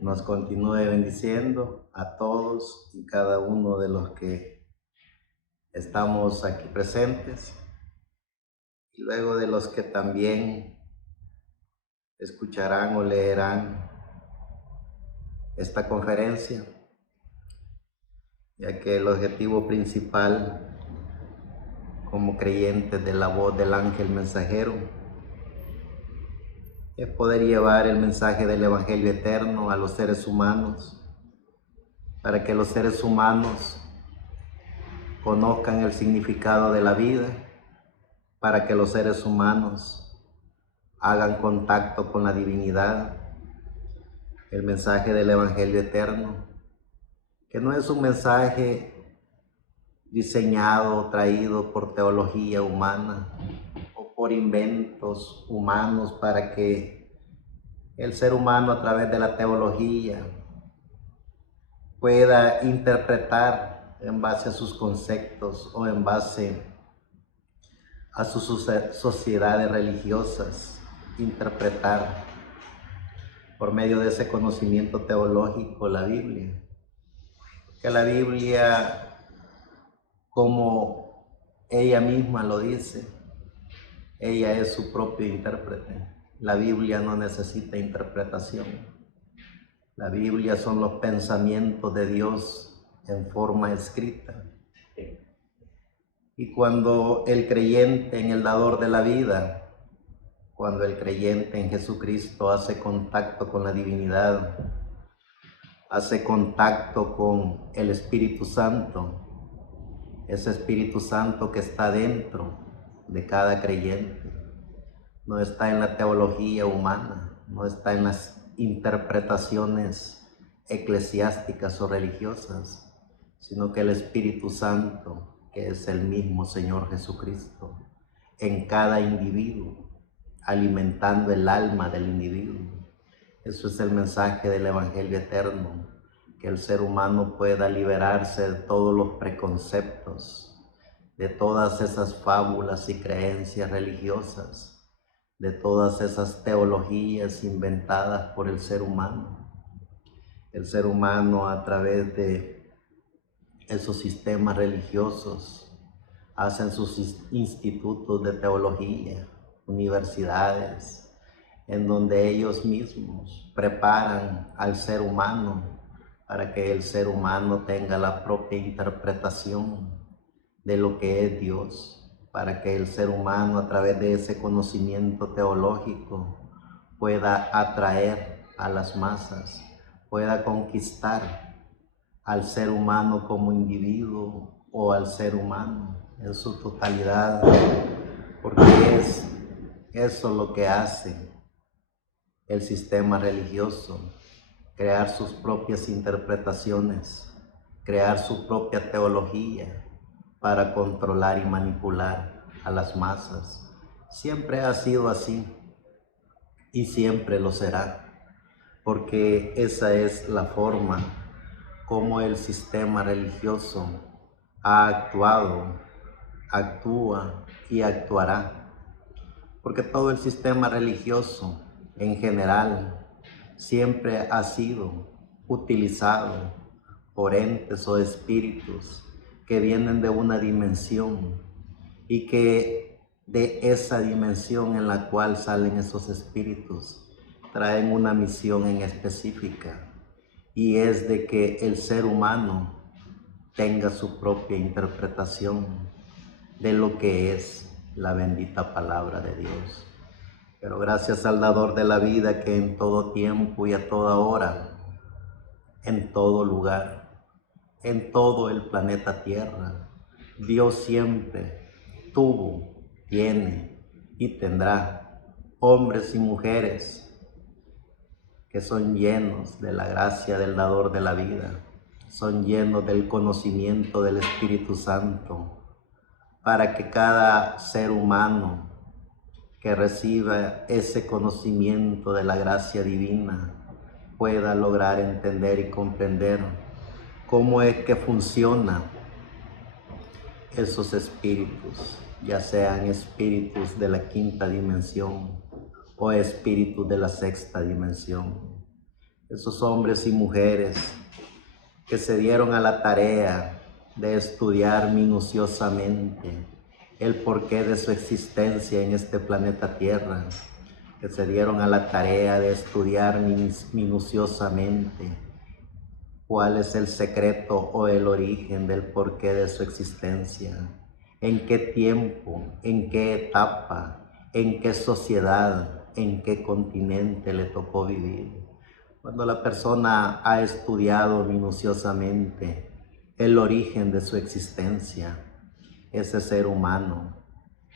nos continúe bendiciendo a todos y cada uno de los que estamos aquí presentes y luego de los que también escucharán o leerán esta conferencia, ya que el objetivo principal como creyentes de la voz del ángel mensajero es poder llevar el mensaje del Evangelio eterno a los seres humanos, para que los seres humanos conozcan el significado de la vida, para que los seres humanos hagan contacto con la divinidad. El mensaje del Evangelio eterno, que no es un mensaje diseñado, traído por teología humana o por inventos humanos para que el ser humano a través de la teología pueda interpretar en base a sus conceptos o en base a sus sociedades religiosas, interpretar por medio de ese conocimiento teológico la Biblia. Que la Biblia, como ella misma lo dice, ella es su propio intérprete. La Biblia no necesita interpretación. La Biblia son los pensamientos de Dios en forma escrita. Y cuando el creyente en el dador de la vida, cuando el creyente en Jesucristo hace contacto con la divinidad, hace contacto con el Espíritu Santo, ese Espíritu Santo que está dentro de cada creyente, no está en la teología humana, no está en las interpretaciones eclesiásticas o religiosas, sino que el Espíritu Santo, que es el mismo Señor Jesucristo, en cada individuo, alimentando el alma del individuo. Eso es el mensaje del Evangelio eterno, que el ser humano pueda liberarse de todos los preconceptos, de todas esas fábulas y creencias religiosas, de todas esas teologías inventadas por el ser humano. El ser humano, a través de esos sistemas religiosos, hacen sus institutos de teología, universidades, en donde ellos mismos preparan al ser humano para que el ser humano tenga la propia interpretación de lo que es Dios, para que el ser humano a través de ese conocimiento teológico pueda atraer a las masas, pueda conquistar al ser humano como individuo o al ser humano en su totalidad, porque es eso lo que hace el sistema religioso, crear sus propias interpretaciones, crear su propia teología para controlar y manipular a las masas. Siempre ha sido así y siempre lo será, porque esa es la forma como el sistema religioso ha actuado, actúa y actuará. Porque todo el sistema religioso en general siempre ha sido utilizado por entes o espíritus que vienen de una dimensión y que de esa dimensión en la cual salen esos espíritus traen una misión en específica, y es de que el ser humano tenga su propia interpretación de lo que es la bendita palabra de Dios. Pero gracias al dador de la vida, que en todo tiempo y a toda hora, en todo lugar, en todo el planeta Tierra, Dios siempre tuvo, tiene y tendrá hombres y mujeres que son llenos de la gracia del dador de la vida, son llenos del conocimiento del Espíritu Santo, para que cada ser humano que reciba ese conocimiento de la gracia divina pueda lograr entender y comprender cómo es que funcionan esos espíritus, ya sean espíritus de la quinta dimensión o espíritus de la sexta dimensión. esos hombres y mujeres que se dieron a la tarea de estudiar minuciosamente el porqué de su existencia en este planeta Tierra, que se dieron a la tarea de estudiar minuciosamente cuál es el secreto o el origen del porqué de su existencia, en qué tiempo, en qué etapa, en qué sociedad, en qué continente le tocó vivir. Cuando la persona ha estudiado minuciosamente el origen de su existencia, ese ser humano,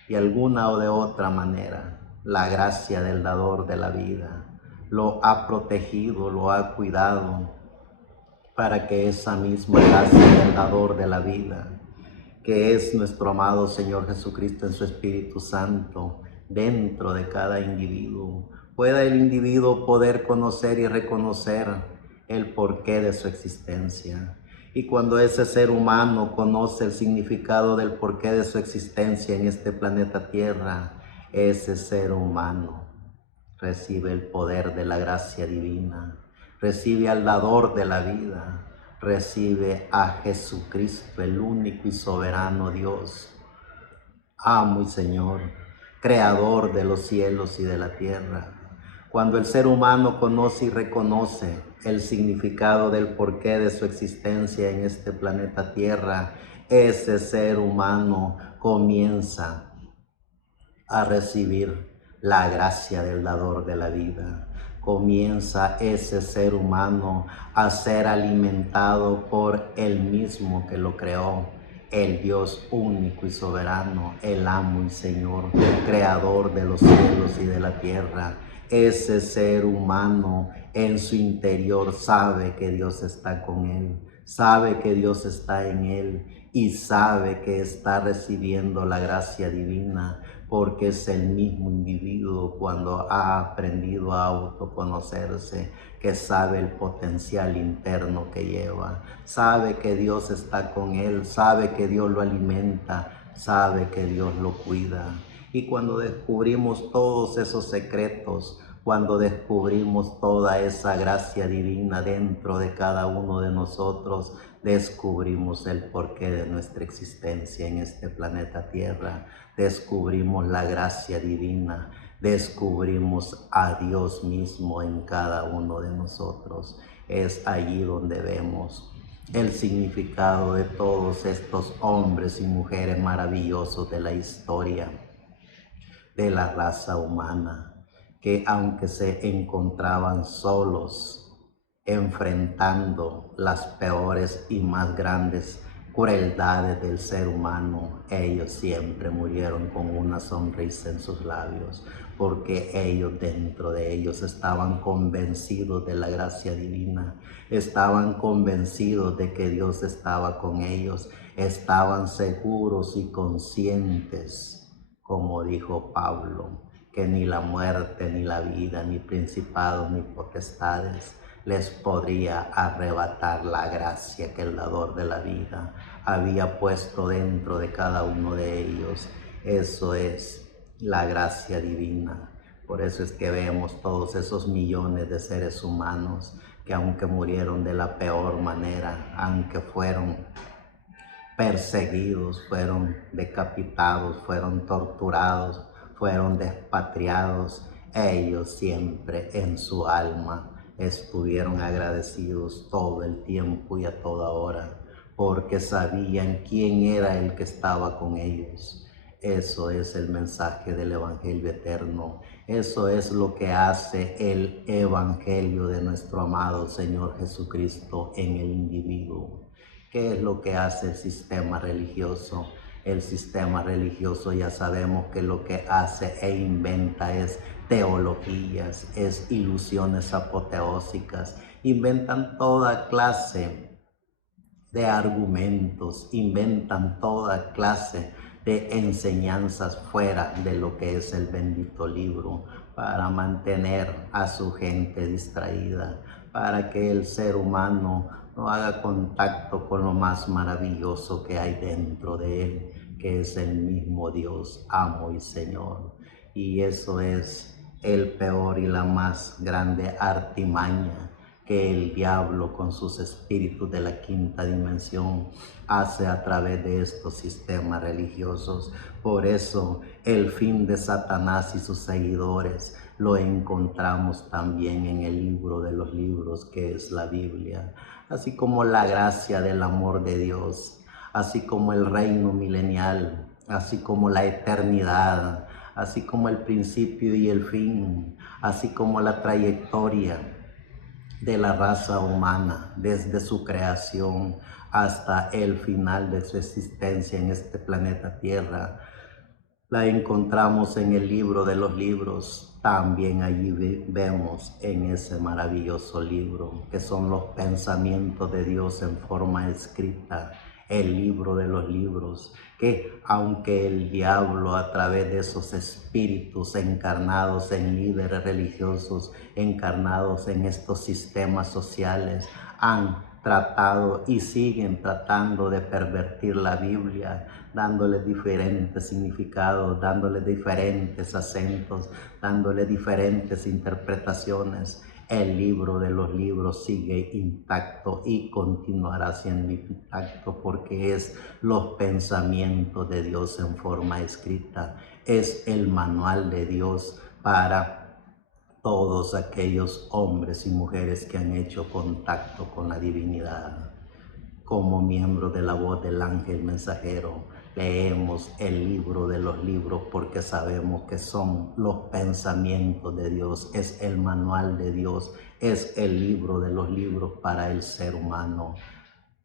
de alguna o de otra manera, la gracia del dador de la vida lo ha protegido, lo ha cuidado, para que esa misma gracia del dador de la vida, que es nuestro amado Señor Jesucristo en su Espíritu Santo, dentro de cada individuo, pueda el individuo poder conocer y reconocer el porqué de su existencia. Y cuando ese ser humano conoce el significado del porqué de su existencia en este planeta Tierra, ese ser humano recibe el poder de la gracia divina, recibe al dador de la vida, recibe a Jesucristo, el único y soberano Dios, amo y Señor, creador de los cielos y de la tierra. Cuando el ser humano conoce y reconoce el significado del porqué de su existencia en este planeta Tierra, ese ser humano comienza a recibir la gracia del dador de la vida. Comienza ese ser humano a ser alimentado por el mismo que lo creó, el Dios único y soberano, el amo y Señor, creador de los cielos y de la tierra. Ese ser humano en su interior sabe que Dios está con él, sabe que Dios está en él y sabe que está recibiendo la gracia divina, porque es el mismo individuo cuando ha aprendido a autoconocerse, que sabe el potencial interno que lleva, sabe que Dios está con él, sabe que Dios lo alimenta, sabe que Dios lo cuida. Y cuando descubrimos todos esos secretos, cuando descubrimos toda esa gracia divina dentro de cada uno de nosotros, descubrimos el porqué de nuestra existencia en este planeta Tierra, descubrimos la gracia divina, descubrimos a Dios mismo en cada uno de nosotros. Es allí donde vemos el significado de todos estos hombres y mujeres maravillosos de la historia de la raza humana, que aunque se encontraban solos, enfrentando las peores y más grandes crueldades del ser humano, ellos siempre murieron con una sonrisa en sus labios, porque ellos dentro de ellos estaban convencidos de la gracia divina, estaban convencidos de que Dios estaba con ellos, estaban seguros y conscientes, como dijo Pablo, que ni la muerte, ni la vida, ni principados, ni potestades les podría arrebatar la gracia que el dador de la vida había puesto dentro de cada uno de ellos. Eso es la gracia divina. Por eso es que vemos todos esos millones de seres humanos que aunque murieron de la peor manera, aunque fueron perseguidos, fueron decapitados, fueron torturados, fueron despatriados, ellos siempre en su alma estuvieron agradecidos todo el tiempo y a toda hora, porque sabían quién era el que estaba con ellos. Eso es el mensaje del Evangelio eterno. Eso es lo que hace el Evangelio de nuestro amado Señor Jesucristo en el individuo. ¿Qué es lo que hace el sistema religioso? El sistema religioso ya sabemos que lo que hace e inventa es teologías, es ilusiones apoteósicas. Inventan toda clase de argumentos, inventan toda clase de enseñanzas fuera de lo que es el bendito libro, para mantener a su gente distraída, para que el ser humano no haga contacto con lo más maravilloso que hay dentro de él, que es el mismo Dios, amo y Señor. Y eso es el peor y la más grande artimaña que el diablo con sus espíritus de la quinta dimensión hace a través de estos sistemas religiosos. Por eso el fin de Satanás y sus seguidores lo encontramos también en el libro de los libros, que es la Biblia, así como la gracia del amor de Dios, así como el reino milenial, así como la eternidad, así como el principio y el fin, así como la trayectoria de la raza humana desde su creación hasta el final de su existencia en este planeta Tierra. La encontramos en el libro de los libros. También allí vemos en ese maravilloso libro que son los pensamientos de Dios en forma escrita, el libro de los libros, que aunque el diablo a través de esos espíritus encarnados en líderes religiosos, encarnados en estos sistemas sociales, han tratado y siguen tratando de pervertir la Biblia, dándole diferentes significados, dándole diferentes acentos, dándole diferentes interpretaciones. El libro de los libros sigue intacto y continuará siendo intacto porque es los pensamientos de Dios en forma escrita. Es el manual de Dios para todos aquellos hombres y mujeres que han hecho contacto con la divinidad. Como miembro de la voz del ángel mensajero, leemos el libro de los libros porque sabemos que son los pensamientos de Dios, es el manual de Dios, es el libro de los libros para el ser humano.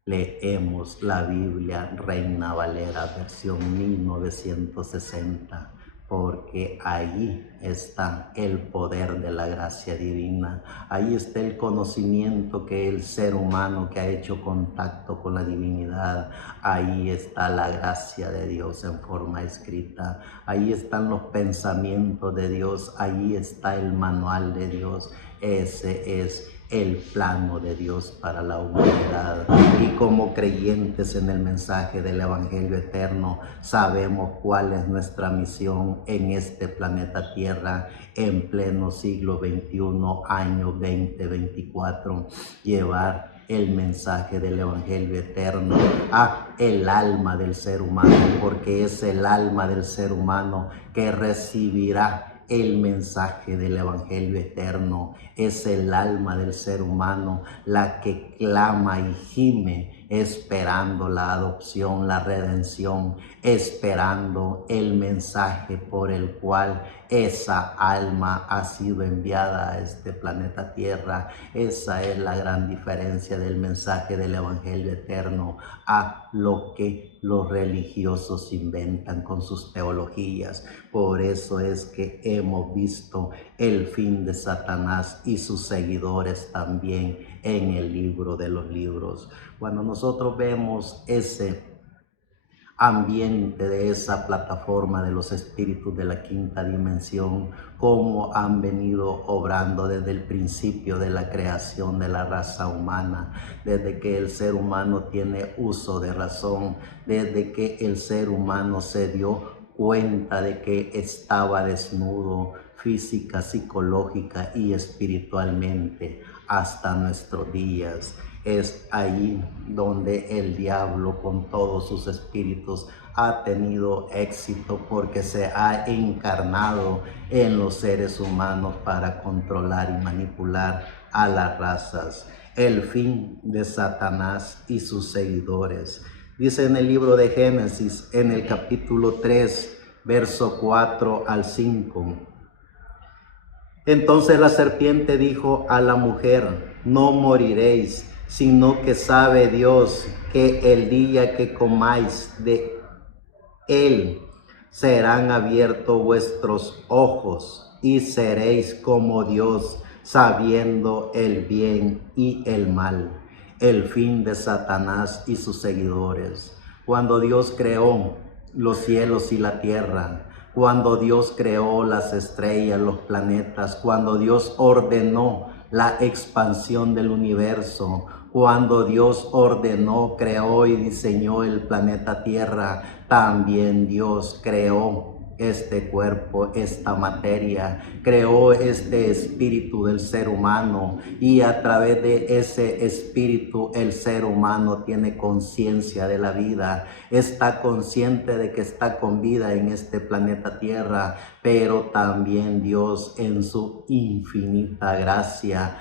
Leemos la Biblia Reina Valera versión 1960, porque allí está el poder de la gracia divina, ahí está el conocimiento que el ser humano que ha hecho contacto con la divinidad, ahí está la gracia de Dios en forma escrita, ahí están los pensamientos de Dios, ahí está el manual de Dios. Ese es el plano de Dios para la humanidad, y como creyentes en el mensaje del Evangelio eterno sabemos cuál es nuestra misión en este planeta Tierra en pleno siglo XXI, año 2024, llevar el mensaje del Evangelio eterno a el alma del ser humano, porque es el alma del ser humano que recibirá el mensaje del Evangelio eterno. Es el alma del ser humano la que clama y gime esperando la adopción, la redención, esperando el mensaje por el cual esa alma ha sido enviada a este planeta Tierra. Esa es la gran diferencia del mensaje del Evangelio eterno a lo que los religiosos inventan con sus teologías. Por eso es que hemos visto el fin de Satanás y sus seguidores también en el libro de los libros. Cuando nosotros vemos ese ambiente de esa plataforma de los espíritus de la quinta dimensión, cómo han venido obrando desde el principio de la creación de la raza humana, desde que el ser humano tiene uso de razón, desde que el ser humano se dio cuenta de que estaba desnudo física, psicológica y espiritualmente hasta nuestros días. Es ahí donde el diablo con todos sus espíritus ha tenido éxito, porque se ha encarnado en los seres humanos para controlar y manipular a las razas. El fin de Satanás y sus seguidores. Dice en el libro de Génesis, en el capítulo 3, verso 4 al 5. Entonces la serpiente dijo a la mujer: no moriréis, sino que sabe Dios que el día que comáis de él serán abiertos vuestros ojos y seréis como Dios, sabiendo el bien y el mal. El fin de Satanás y sus seguidores. Cuando Dios creó los cielos y la tierra, cuando Dios creó las estrellas, los planetas, cuando Dios ordenó la expansión del universo, cuando Dios ordenó, creó y diseñó el planeta Tierra, también Dios creó este cuerpo, esta materia, creó este espíritu del ser humano, y a través de ese espíritu el ser humano tiene conciencia de la vida, está consciente de que está con vida en este planeta Tierra, pero también Dios en su infinita gracia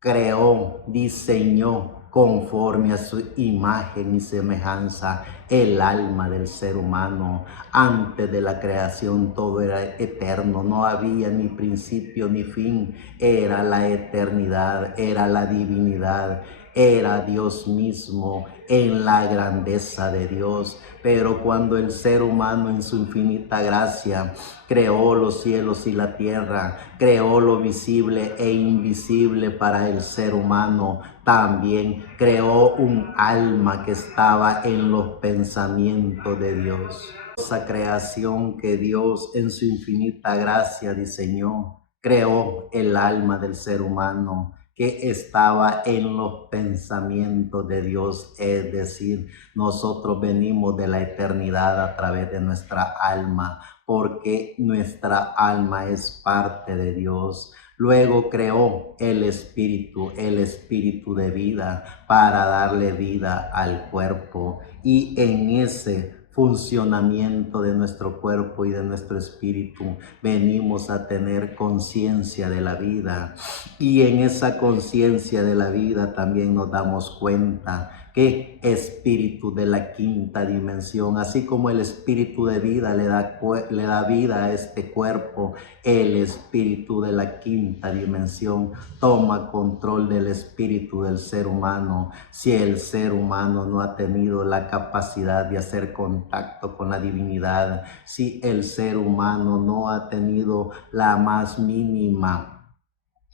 creó, diseñó conforme a su imagen y semejanza el alma del ser humano. Antes de la creación todo era eterno, no había ni principio ni fin, era la eternidad, era la divinidad, era Dios mismo en la grandeza de Dios. Pero cuando el ser humano en su infinita gracia creó los cielos y la tierra, creó lo visible e invisible para el ser humano, también creó un alma que estaba en los pensamientos de Dios. Esa creación que Dios en su infinita gracia diseñó, creó el alma del ser humano que estaba en los pensamientos de Dios, es decir, nosotros venimos de la eternidad a través de nuestra alma, porque nuestra alma es parte de Dios. Luego creó el espíritu de vida, para darle vida al cuerpo, y en ese funcionamiento de nuestro cuerpo y de nuestro espíritu venimos a tener conciencia de la vida, y en esa conciencia de la vida también nos damos cuenta que espíritu de la quinta dimensión, así como el espíritu de vida le da vida a este cuerpo, el espíritu de la quinta dimensión toma control del espíritu del ser humano. Si el ser humano no ha tenido la capacidad de hacer contacto con la divinidad, si el ser humano no ha tenido la más mínima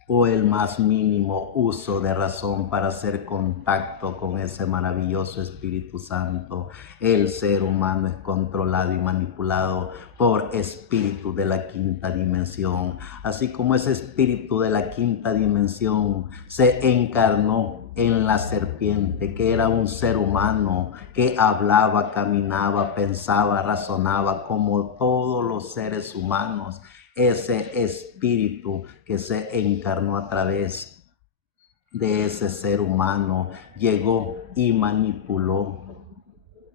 o el más mínimo uso de razón para hacer contacto con ese maravilloso Espíritu Santo, el ser humano es controlado y manipulado por espíritu de la quinta dimensión. Así como ese espíritu de la quinta dimensión se encarnó en la serpiente, que era un ser humano que hablaba, caminaba, pensaba, razonaba como todos los seres humanos, ese espíritu que se encarnó a través de ese ser humano llegó y manipuló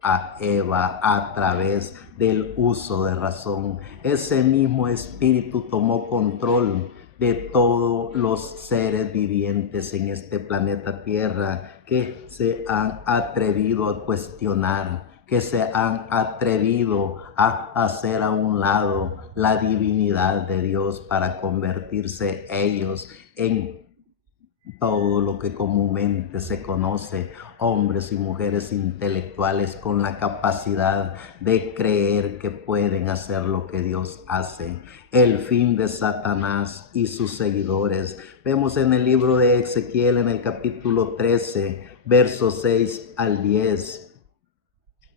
a Eva a través del uso de razón. Ese mismo espíritu tomó control de todos los seres vivientes en este planeta Tierra que se han atrevido a cuestionar, que se han atrevido a hacer a un lado la divinidad de Dios para convertirse ellos en todo lo que comúnmente se conoce, hombres y mujeres intelectuales con la capacidad de creer que pueden hacer lo que Dios hace. El fin de Satanás y sus seguidores. Vemos en el libro de Ezequiel, en el capítulo 13, versos 6 al 10.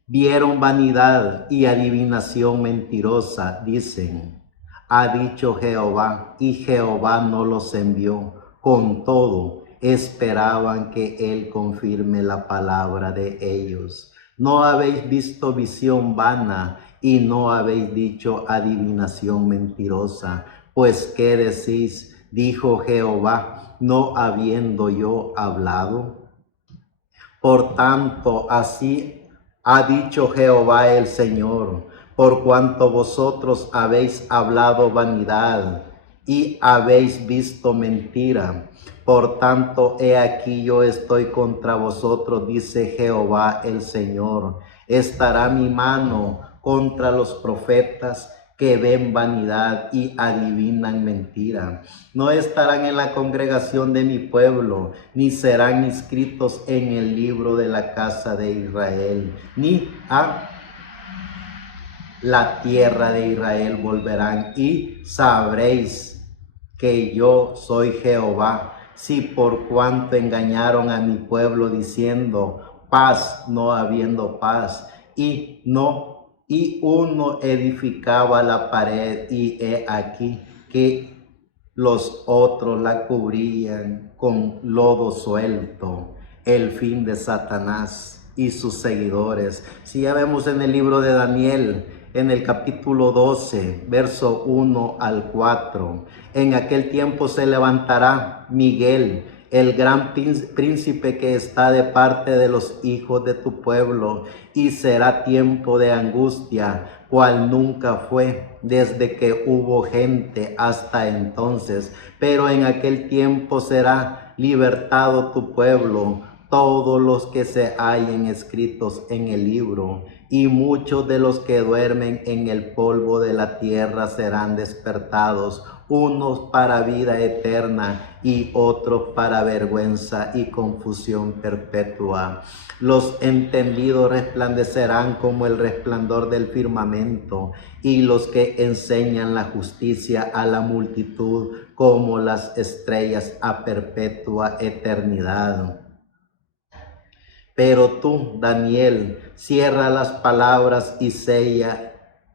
Vieron vanidad y adivinación mentirosa, dicen, ha dicho Jehová, y Jehová no los envió. Con todo, esperaban que Él confirme la palabra de ellos. No habéis visto visión vana, y no habéis dicho adivinación mentirosa. Pues, ¿qué decís? Dijo Jehová, no habiendo yo hablado. Por tanto, así ha dicho Jehová el Señor, por cuanto vosotros habéis hablado vanidad y habéis visto mentira. Por tanto, he aquí yo estoy contra vosotros, dice Jehová el Señor. Estará mi mano contra los profetas que ven vanidad y adivinan mentira. No estarán en la congregación de mi pueblo, ni serán inscritos en el libro de la casa de Israel, ni a la tierra de Israel volverán, y sabréis que yo soy Jehová, si por cuanto engañaron a mi pueblo diciendo paz, no habiendo paz, y uno edificaba la pared, y he aquí que los otros la cubrían con lodo suelto. El fin de Satanás y sus seguidores. Si ya vemos en el libro de Daniel, en el capítulo 12, verso 1 al 4. En aquel tiempo se levantará Miguel, el gran príncipe que está de parte de los hijos de tu pueblo, y será tiempo de angustia, cual nunca fue desde que hubo gente hasta entonces. Pero en aquel tiempo será libertado tu pueblo, todos los que se hallen escritos en el libro, y muchos de los que duermen en el polvo de la tierra serán despertados, unos para vida eterna y otros para vergüenza y confusión perpetua. Los entendidos resplandecerán como el resplandor del firmamento, y los que enseñan la justicia a la multitud como las estrellas a perpetua eternidad. Pero tú, Daniel, cierra las palabras y sella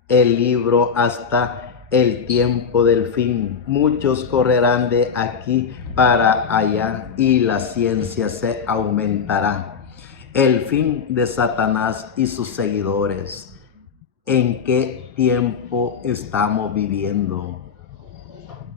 el libro hasta el tiempo del fin. Muchos correrán de aquí para allá y la ciencia se aumentará. El fin de Satanás y sus seguidores. ¿En qué tiempo estamos viviendo?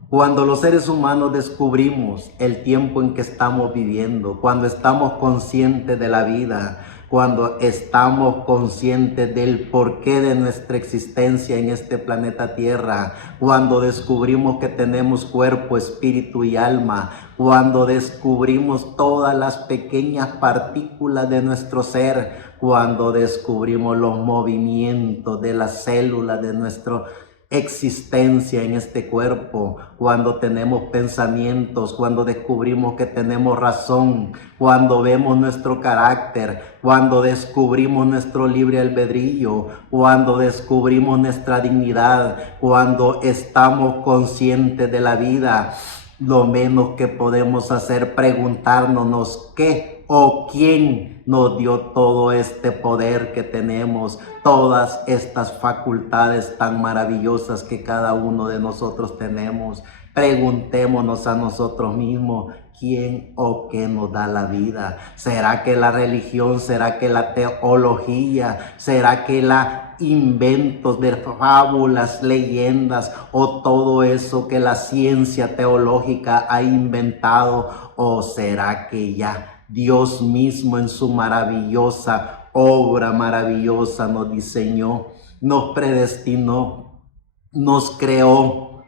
Cuando los seres humanos descubrimos el tiempo en que estamos viviendo, cuando estamos conscientes de la vida, cuando estamos conscientes del porqué de nuestra existencia en este planeta Tierra, cuando descubrimos que tenemos cuerpo, espíritu y alma, cuando descubrimos todas las pequeñas partículas de nuestro ser, cuando descubrimos los movimientos de las células de nuestro existencia en este cuerpo, cuando tenemos pensamientos, cuando descubrimos que tenemos razón, cuando vemos nuestro carácter, cuando descubrimos nuestro libre albedrío, cuando descubrimos nuestra dignidad, cuando estamos conscientes de la vida, lo menos que podemos hacer es preguntarnos qué o quién nos dio todo este poder que tenemos, todas estas facultades tan maravillosas que cada uno de nosotros tenemos. Preguntémonos a nosotros mismos, ¿quién o qué nos da la vida? ¿Será que la religión? ¿Será que la teología? ¿Será que la inventos de fábulas, leyendas o todo eso que la ciencia teológica ha inventado? ¿O será que ya Dios mismo en su maravillosa obra maravillosa nos diseñó, nos predestinó, nos creó,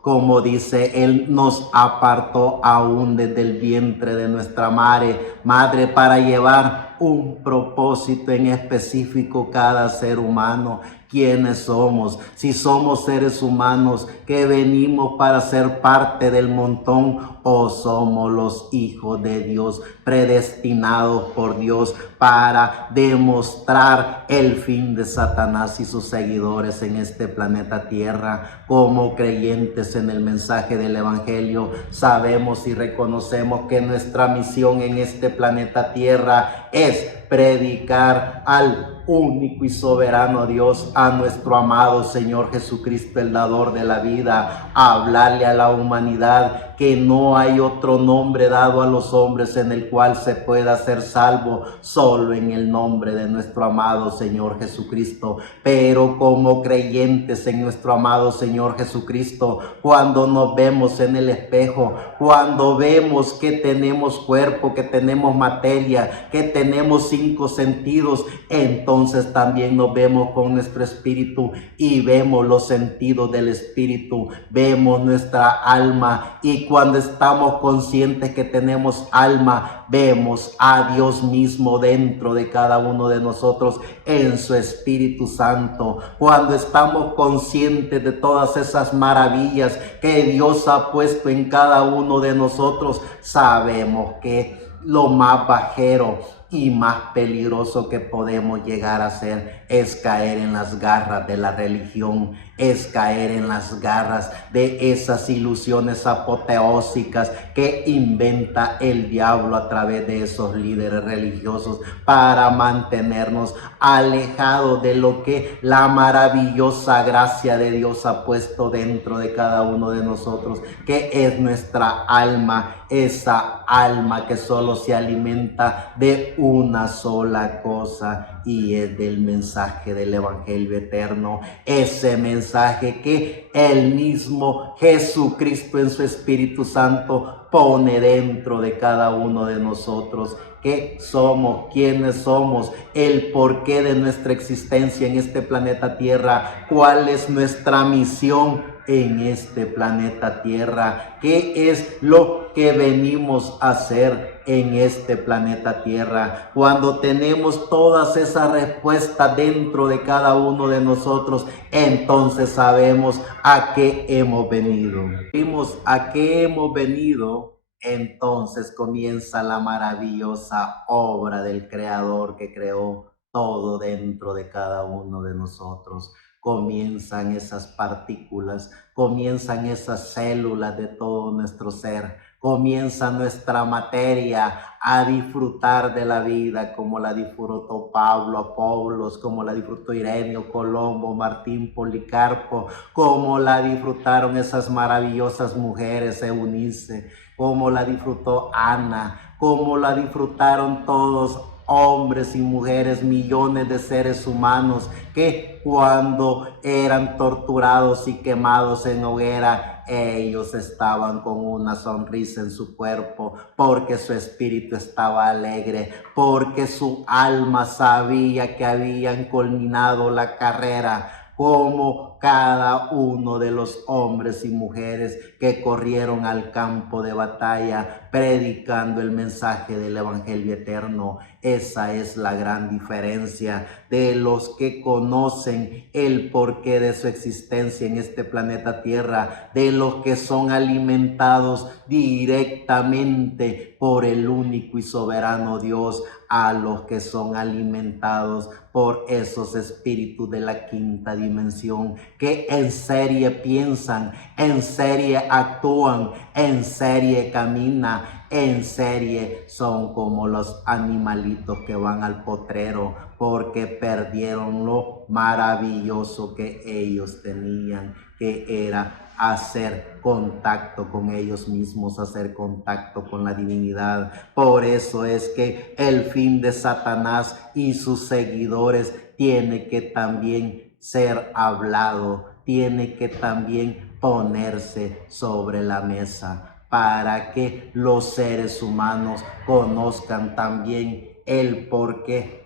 como dice Él, nos apartó aún desde el vientre de nuestra madre para llevar un propósito en específico cada ser humano? ¿Quiénes somos? Si somos seres humanos que venimos para ser parte del montón, o somos los hijos de Dios predestinados por Dios para demostrar el fin de Satanás y sus seguidores en este planeta Tierra. Como creyentes en el mensaje del Evangelio, sabemos y reconocemos que nuestra misión en este planeta Tierra es predicar al único y soberano Dios, a nuestro amado Señor Jesucristo, el dador de la vida, hablarle a la humanidad que no hay otro nombre dado a los hombres en el cual se pueda ser salvo, solo en el nombre de nuestro amado Señor Jesucristo. Pero como creyentes en nuestro amado Señor Jesucristo, cuando nos vemos en el espejo, cuando vemos que tenemos cuerpo, que tenemos materia, que tenemos 5 sentidos, entonces también nos vemos con nuestro espíritu y vemos los sentidos del espíritu, vemos nuestra alma, y cuando estamos conscientes que tenemos alma, vemos a Dios mismo dentro de cada uno de nosotros en su Espíritu Santo. Cuando estamos conscientes de todas esas maravillas que Dios ha puesto en cada uno de nosotros, sabemos que lo más bajero y más peligroso que podemos llegar a hacer es caer en las garras de la religión, es caer en las garras de esas ilusiones apoteósicas que inventa el diablo a través de esos líderes religiosos para mantenernos alejados de lo que la maravillosa gracia de Dios ha puesto dentro de cada uno de nosotros, que es nuestra alma, esa alma que solo se alimenta de una sola cosa, y es del mensaje del Evangelio eterno, ese mensaje que el mismo Jesucristo en su Espíritu Santo pone dentro de cada uno de nosotros. ¿Qué somos? ¿Quiénes somos? El porqué de nuestra existencia en este planeta Tierra. ¿Cuál es nuestra misión en este planeta Tierra? ¿Qué es lo que venimos a hacer en este planeta Tierra? Cuando tenemos todas esas respuestas dentro de cada uno de nosotros, entonces sabemos a qué hemos venido. Vimos a qué hemos venido. Entonces comienza la maravillosa obra del Creador que creó todo dentro de cada uno de nosotros. Comienzan esas partículas, comienzan esas células de todo nuestro ser, comienza nuestra materia a disfrutar de la vida como la disfrutó Pablo, Apolos, como la disfrutó Ireneo, Colombo, Martín, Policarpo, como la disfrutaron esas maravillosas mujeres, Eunice, como la disfrutó Ana, como la disfrutaron todos hombres y mujeres, millones de seres humanos que cuando eran torturados y quemados en hoguera, ellos estaban con una sonrisa en su cuerpo, porque su espíritu estaba alegre, porque su alma sabía que habían culminado la carrera, como cada uno de los hombres y mujeres que corrieron al campo de batalla predicando el mensaje del Evangelio eterno. Esa es la gran diferencia de los que conocen el porqué de su existencia en este planeta Tierra, de los que son alimentados directamente por el único y soberano Dios, a los que son alimentados por esos espíritus de la quinta dimensión que en serie piensan, en serie actúan, en serie caminan, en serie son como los animalitos que van al potrero porque perdieron lo maravilloso que ellos tenían, que era hacer contacto con ellos mismos, hacer contacto con la divinidad. Por eso es que el fin de Satanás y sus seguidores tiene que también ser hablado, tiene que también ponerse sobre la mesa para que los seres humanos conozcan también el porqué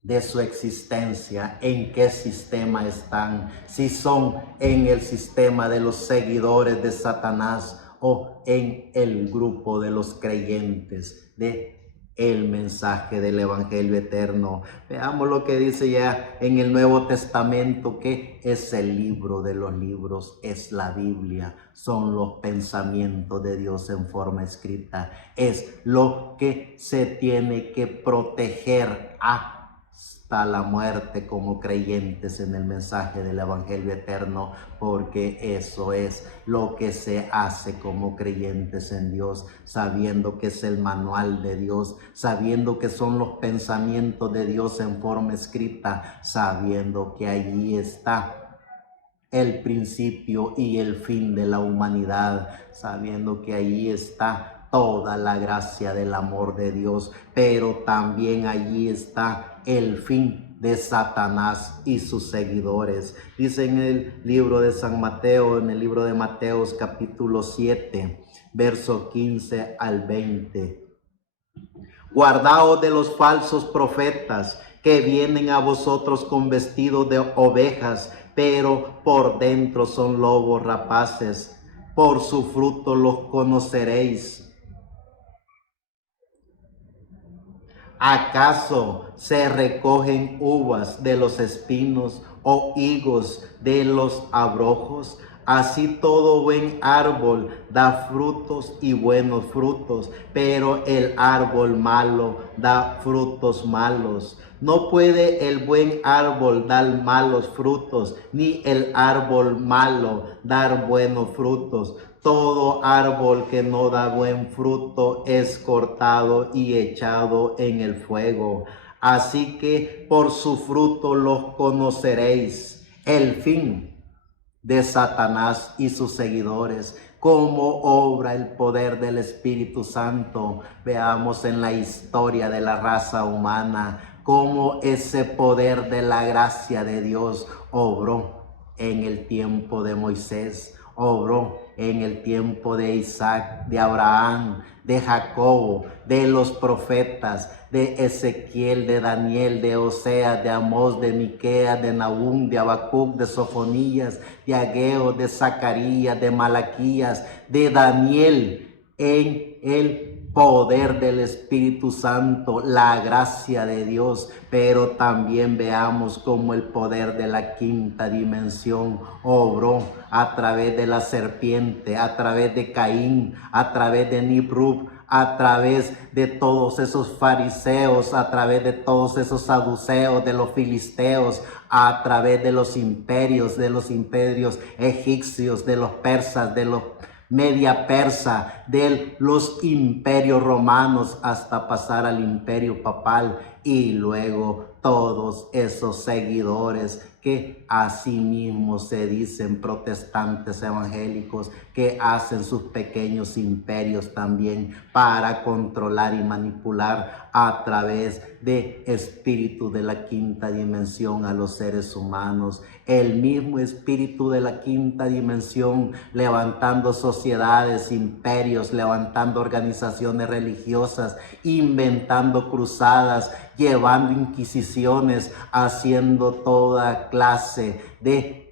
de su existencia, en qué sistema están, si son en el sistema de los seguidores de Satanás o en el grupo de los creyentes de el mensaje del Evangelio eterno. Veamos lo que dice ya en el Nuevo Testamento, que es el libro de los libros, es la Biblia, son los pensamientos de Dios en forma escrita, es lo que se tiene que proteger hasta la muerte como creyentes en el mensaje del Evangelio eterno, porque eso es lo que se hace como creyentes en Dios, sabiendo que es el manual de Dios, sabiendo que son los pensamientos de Dios en forma escrita, sabiendo que allí está el principio y el fin de la humanidad, sabiendo que allí está toda la gracia del amor de Dios, pero también allí está el fin de Satanás y sus seguidores. Dice en el libro de San Mateo, en el libro de Mateos capítulo 7, verso 15 al 20. Guardaos de los falsos profetas que vienen a vosotros con vestidos de ovejas, pero por dentro son lobos rapaces. Por su fruto los conoceréis. ¿Acaso se recogen uvas de los espinos o higos de los abrojos? Así todo buen árbol da frutos y buenos frutos, pero el árbol malo da frutos malos. No puede el buen árbol dar malos frutos, ni el árbol malo dar buenos frutos. Todo árbol que no da buen fruto es cortado y echado en el fuego. Así que por su fruto los conoceréis. El fin de Satanás y sus seguidores, cómo obra el poder del Espíritu Santo. Veamos en la historia de la raza humana cómo ese poder de la gracia de Dios obró en el tiempo de Moisés, obró en el tiempo de Isaac, de Abraham, de Jacobo, de los profetas, de Ezequiel, de Daniel, de Oseas, de Amós, de Miqueas, de Nahum, de Habacuc, de Sofonías, de Ageo, de Zacarías, de Malaquías, de Daniel, en el poder del Espíritu Santo, la gracia de Dios. Pero también veamos cómo el poder de la quinta dimensión obró a través de la serpiente, a través de Caín, a través de Nimrod, a través de todos esos fariseos, a través de todos esos saduceos, de los filisteos, a través de los imperios egipcios, de los persas, de los media persa, de los imperios romanos, hasta pasar al imperio papal, y luego todos esos seguidores que asimismo se dicen protestantes evangélicos, que hacen sus pequeños imperios también para controlar y manipular a través de espíritu de la quinta dimensión a los seres humanos. El mismo espíritu de la quinta dimensión levantando sociedades, imperios, levantando organizaciones religiosas, inventando cruzadas, llevando inquisiciones, haciendo toda clase de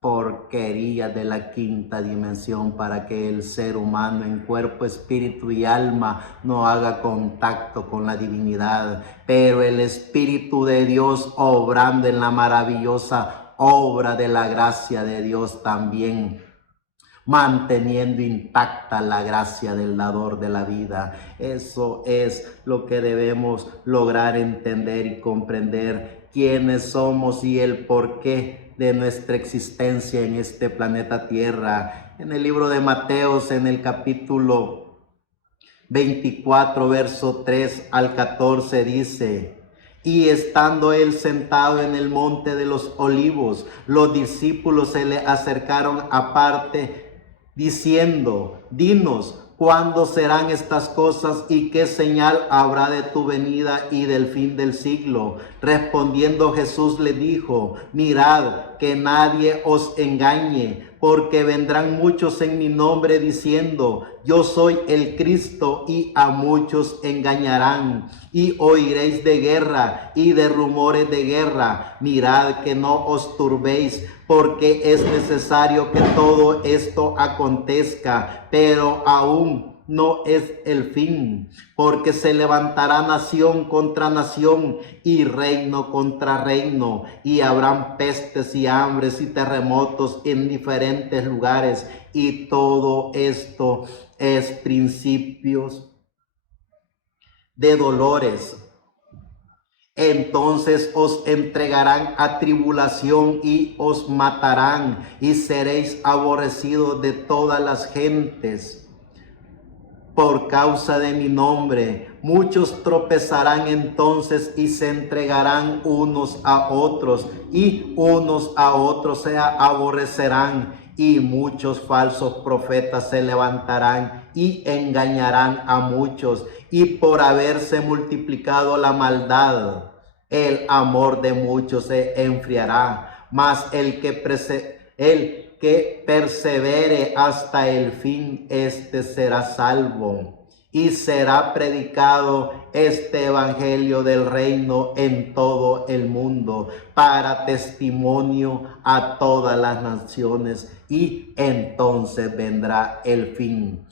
porquería de la quinta dimensión para que el ser humano en cuerpo, espíritu y alma no haga contacto con la divinidad. Pero el Espíritu de Dios, obrando en la maravillosa obra de la gracia de Dios, también manteniendo intacta la gracia del dador de la vida. Eso es lo que debemos lograr entender y comprender: quiénes somos y el porqué de nuestra existencia en este planeta Tierra. En el libro de Mateos, en el capítulo 24, verso 3 al 14, dice: y estando él sentado en el monte de los olivos, los discípulos se le acercaron aparte, diciendo: dinos, ¿cuándo serán estas cosas y qué señal habrá de tu venida y del fin del siglo? Respondiendo Jesús le dijo: mirad que nadie os engañe, porque vendrán muchos en mi nombre diciendo: yo soy el Cristo, y a muchos engañarán. Y oiréis de guerra y de rumores de guerra. Mirad que no os turbéis, porque es necesario que todo esto acontezca, pero aún no es el fin, porque se levantará nación contra nación y reino contra reino, y habrán pestes y hambres y terremotos en diferentes lugares, y todo esto es principios de dolores. Entonces os entregarán a tribulación y os matarán, y seréis aborrecidos de todas las gentes por causa de mi nombre. Muchos tropezarán entonces y se entregarán unos a otros, y unos a otros se aborrecerán, y muchos falsos profetas se levantarán y engañarán a muchos. Y por haberse multiplicado la maldad, el amor de muchos se enfriará, mas el que persevere hasta el fin, este será salvo. Y será predicado este evangelio del reino en todo el mundo, para testimonio a todas las naciones, y entonces vendrá el fin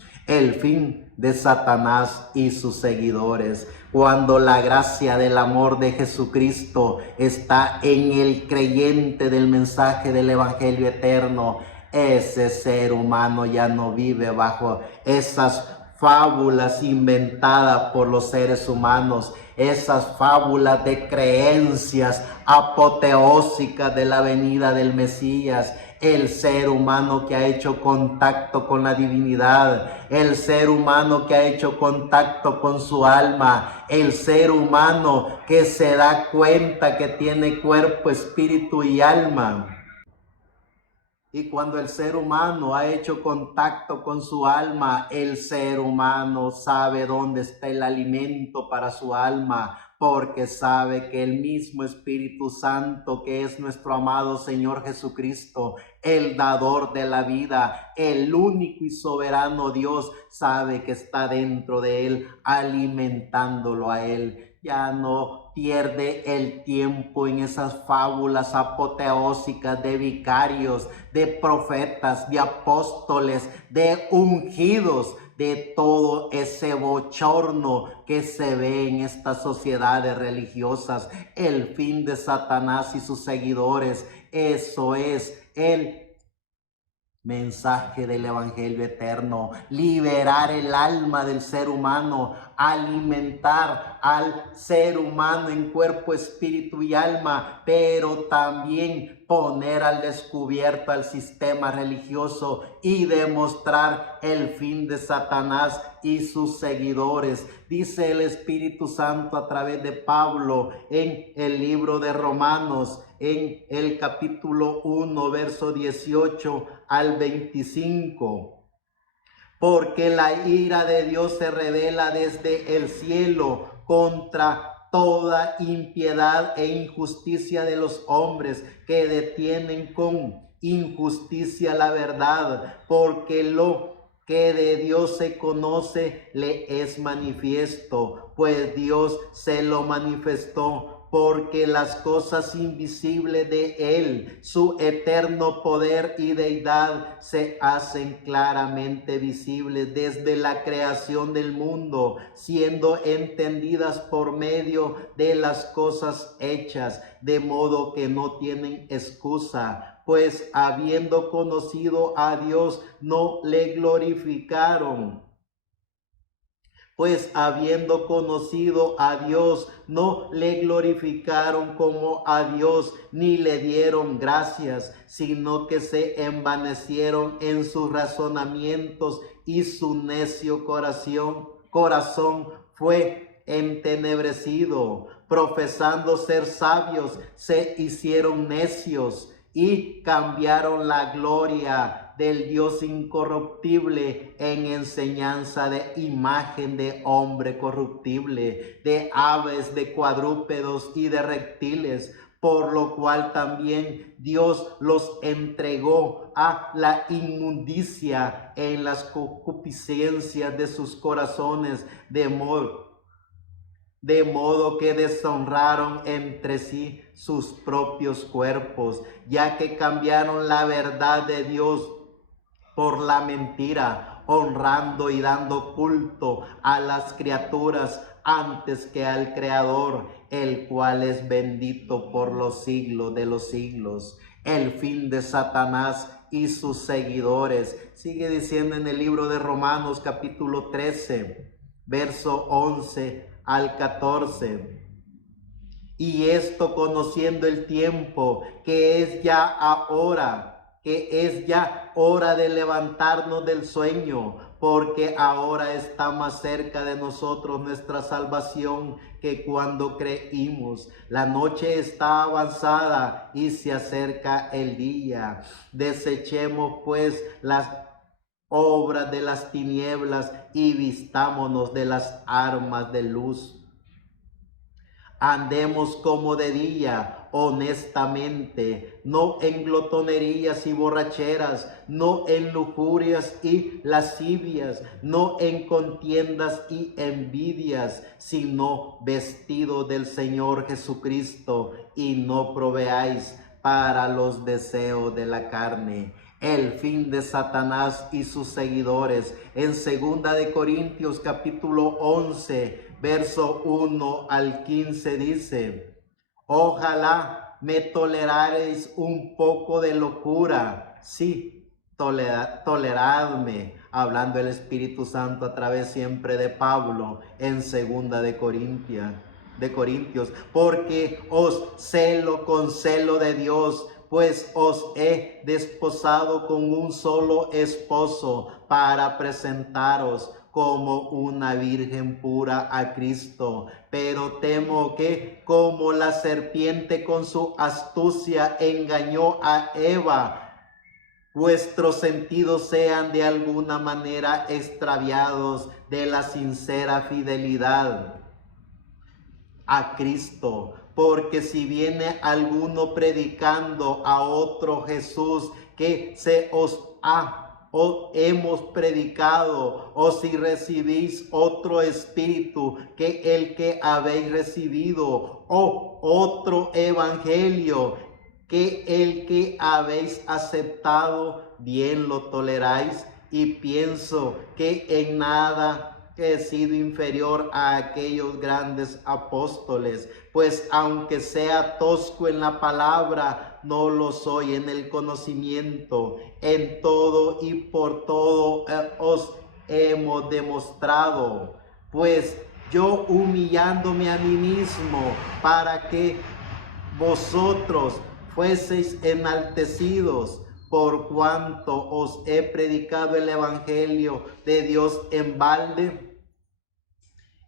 de Satanás y sus seguidores. Cuando la gracia del amor de Jesucristo está en el creyente del mensaje del evangelio eterno, ese ser humano ya no vive bajo esas fábulas inventadas por los seres humanos, esas fábulas de creencias apoteósicas de la venida del Mesías. El ser humano que ha hecho contacto con la divinidad, el ser humano que ha hecho contacto con su alma, el ser humano que se da cuenta que tiene cuerpo, espíritu y alma. Y cuando el ser humano ha hecho contacto con su alma, el ser humano sabe dónde está el alimento para su alma, porque sabe que el mismo Espíritu Santo, que es nuestro amado Señor Jesucristo, el dador de la vida, el único y soberano Dios, sabe que está dentro de él, alimentándolo a él. Ya no pierde el tiempo en esas fábulas apoteósicas de vicarios, de profetas, de apóstoles, de ungidos, de todo ese bochorno que se ve en estas sociedades religiosas. El fin de Satanás y sus seguidores, eso es el mensaje del Evangelio eterno: liberar el alma del ser humano, alimentar al ser humano en cuerpo, espíritu y alma, pero también poner al descubierto al sistema religioso y demostrar el fin de Satanás y sus seguidores. Dice el Espíritu Santo a través de Pablo en el libro de Romanos, en el capítulo 1, verso 18 al 25. Porque la ira de Dios se revela desde el cielo contra toda impiedad e injusticia de los hombres que detienen con injusticia la verdad, porque lo que de Dios se conoce le es manifiesto, pues Dios se lo manifestó, porque las cosas invisibles de Él, su eterno poder y deidad, se hacen claramente visibles desde la creación del mundo, siendo entendidas por medio de las cosas hechas, de modo que no tienen excusa, pues habiendo conocido a Dios, no le glorificaron. Pues habiendo conocido a Dios, no le glorificaron como a Dios, ni le dieron gracias, sino que se envanecieron en sus razonamientos, y su necio corazón fue entenebrecido. Profesando ser sabios, se hicieron necios y cambiaron la gloria del Dios incorruptible en enseñanza de imagen de hombre corruptible, de aves, de cuadrúpedos y de reptiles, por lo cual también Dios los entregó a la inmundicia en las concupiscencias de sus corazones, de modo que deshonraron entre sí sus propios cuerpos, ya que cambiaron la verdad de Dios por la mentira, honrando y dando culto a las criaturas antes que al Creador, el cual es bendito por los siglos de los siglos. El fin de Satanás y sus seguidores. Sigue diciendo en el libro de Romanos capítulo 13, verso 11 al 14. Y esto conociendo el tiempo, que es ya hora de levantarnos del sueño, porque ahora está más cerca de nosotros nuestra salvación que cuando creímos. La noche está avanzada y se acerca el día. Desechemos pues las obras de las tinieblas y vistámonos de las armas de luz. Andemos como de día, honestamente, no en glotonerías y borracheras, no en lujurias y lascivias, no en contiendas y envidias, sino vestido del Señor Jesucristo, y no proveáis para los deseos de la carne. El fin de Satanás y sus seguidores. En 2 de Corintios capítulo 11, verso 1 al 15 dice: ojalá me toleraréis un poco de locura. Sí, toleradme, hablando el Espíritu Santo a través siempre de Pablo en 2 de Corintios, porque os celo con celo de Dios, pues os he desposado con un solo esposo para presentaros como una virgen pura a Cristo. Pero temo que, como la serpiente con su astucia engañó a Eva vuestros sentidos sean de alguna manera extraviados de la sincera fidelidad a Cristo. Porque si viene alguno predicando a otro Jesús que se os ha o hemos predicado, o si recibís otro espíritu que el que habéis recibido, o otro evangelio que el que habéis aceptado, bien lo toleráis, y pienso que en nada he sido inferior a aquellos grandes apóstoles, pues aunque sea tosco en la palabra, no lo soy en el conocimiento. En todo y por todo os hemos demostrado, pues yo humillándome a mí mismo para que vosotros fueseis enaltecidos, por cuanto os he predicado el evangelio de Dios en balde.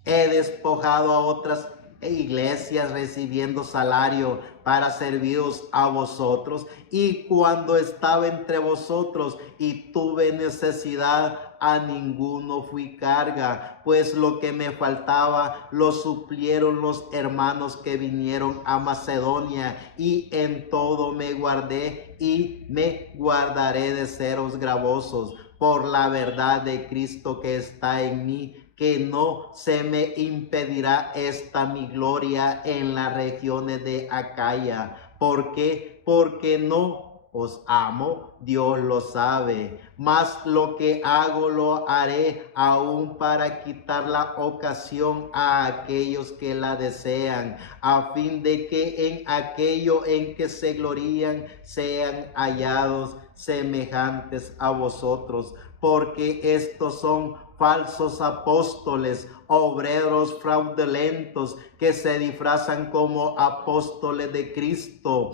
He despojado a otras iglesias recibiendo salario para serviros a vosotros, y cuando estaba entre vosotros y tuve necesidad, a ninguno fui carga, pues lo que me faltaba lo suplieron los hermanos que vinieron a Macedonia, y en todo me guardé y me guardaré de seros gravosos por la verdad de Cristo que está en mí, que no se me impedirá esta mi gloria en las regiones de Acaya. ¿Por qué? Porque no os amo, Dios lo sabe, mas lo que hago lo haré aún para quitar la ocasión a aquellos que la desean, a fin de que en aquello en que se glorían sean hallados semejantes a vosotros, porque estos son falsos apóstoles, obreros fraudulentos que se disfrazan como apóstoles de Cristo.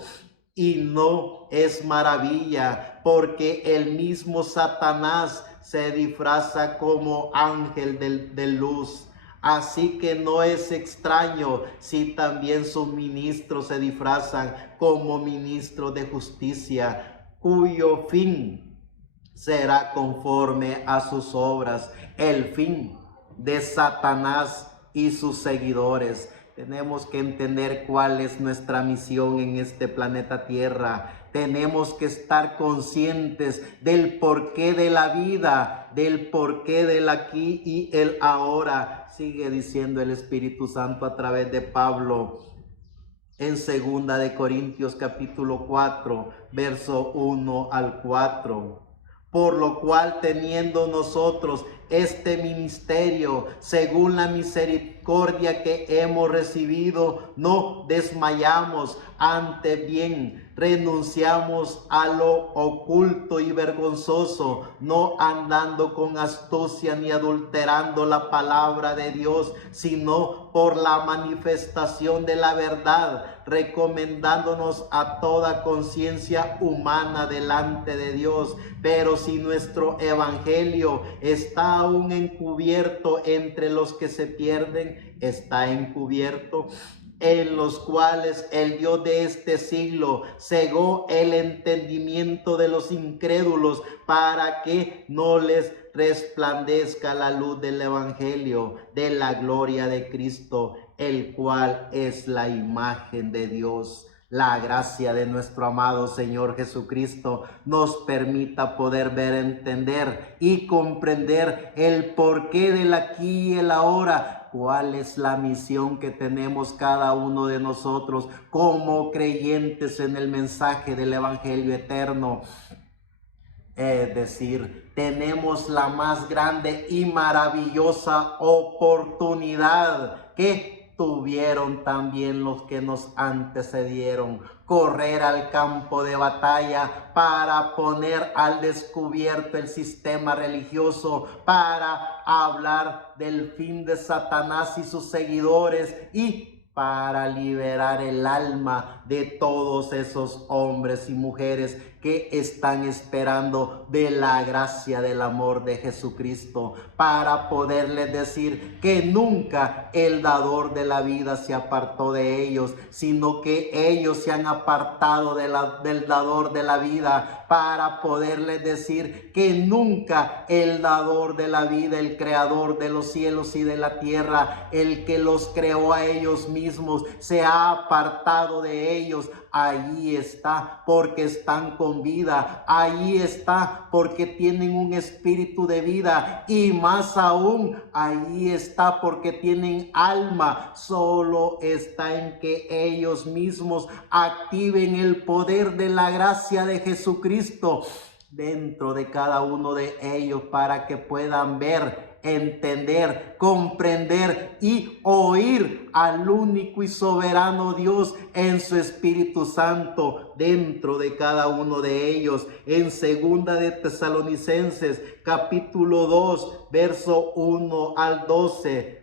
Y no es maravilla, porque el mismo Satanás se disfraza como ángel de luz. Así que no es extraño si también sus ministros se disfrazan como ministros de justicia, cuyo fin será conforme a sus obras. El fin de Satanás y sus seguidores. Tenemos que entender cuál es nuestra misión en este planeta Tierra. Tenemos que estar conscientes del porqué de la vida, del porqué del aquí y el ahora. Sigue diciendo el Espíritu Santo a través de Pablo en 2 de Corintios capítulo 4, verso 1 al 4. Por lo cual, teniendo nosotros este ministerio, según la misericordia que hemos recibido, no desmayamos, ante bien renunciamos a lo oculto y vergonzoso, no andando con astucia ni adulterando la palabra de Dios, sino por la manifestación de la verdad, recomendándonos a toda conciencia humana delante de Dios. Pero si nuestro evangelio está aún encubierto entre los que se pierden, está encubierto, en los cuales el Dios de este siglo cegó el entendimiento de los incrédulos, para que no les resplandezca la luz del evangelio de la gloria de Cristo, el cual es la imagen de Dios. La gracia de nuestro amado Señor Jesucristo nos permita poder ver, entender y comprender el porqué del aquí y el ahora. ¿Cuál es la misión que tenemos cada uno de nosotros como creyentes en el mensaje del Evangelio eterno? Es decir, tenemos la más grande y maravillosa oportunidad que tuvieron también los que nos antecedieron: correr al campo de batalla para poner al descubierto el sistema religioso, para hablar del fin de Satanás y sus seguidores, y para liberar el alma de todos esos hombres y mujeres que están esperando de la gracia del amor de Jesucristo, para poderles decir que nunca el dador de la vida se apartó de ellos, sino que ellos se han apartado del dador de la vida, para poderles decir que nunca el dador de la vida, el creador de los cielos y de la tierra, el que los creó a ellos mismos, se ha apartado de ellos. Allí está porque están con vida, allí está porque tienen un espíritu de vida, y más aún allí está porque tienen alma. Solo está en que ellos mismos activen el poder de la gracia de Jesucristo dentro de cada uno de ellos, para que puedan ver, entender, comprender y oír al único y soberano Dios en su Espíritu Santo dentro de cada uno de ellos. En segunda de Tesalonicenses capítulo 2 verso 1 al 12.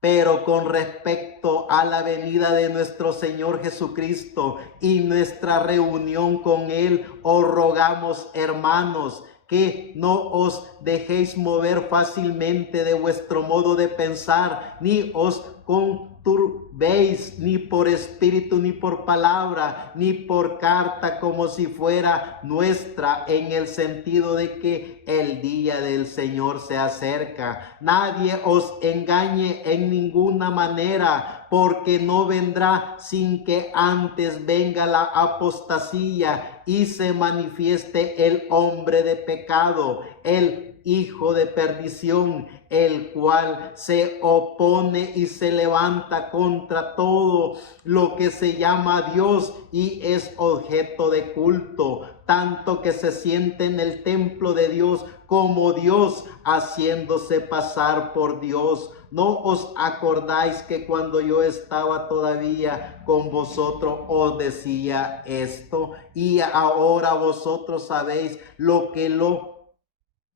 Pero con respecto a la venida de nuestro Señor Jesucristo y nuestra reunión con Él, os rogamos, hermanos, que no os dejéis mover fácilmente de vuestro modo de pensar, ni os conturbéis ni por espíritu, ni por palabra, ni por carta, como si fuera nuestra, en el sentido de que el día del Señor se acerca. Nadie os engañe en ninguna manera, porque no vendrá sin que antes venga la apostasía y se manifieste el hombre de pecado, el hijo de perdición, el cual se opone y se levanta contra todo lo que se llama Dios y es objeto de culto, tanto que se siente en el templo de Dios como Dios, haciéndose pasar por Dios. ¿No os acordáis que cuando yo estaba todavía con vosotros os decía esto? Y ahora vosotros sabéis lo que lo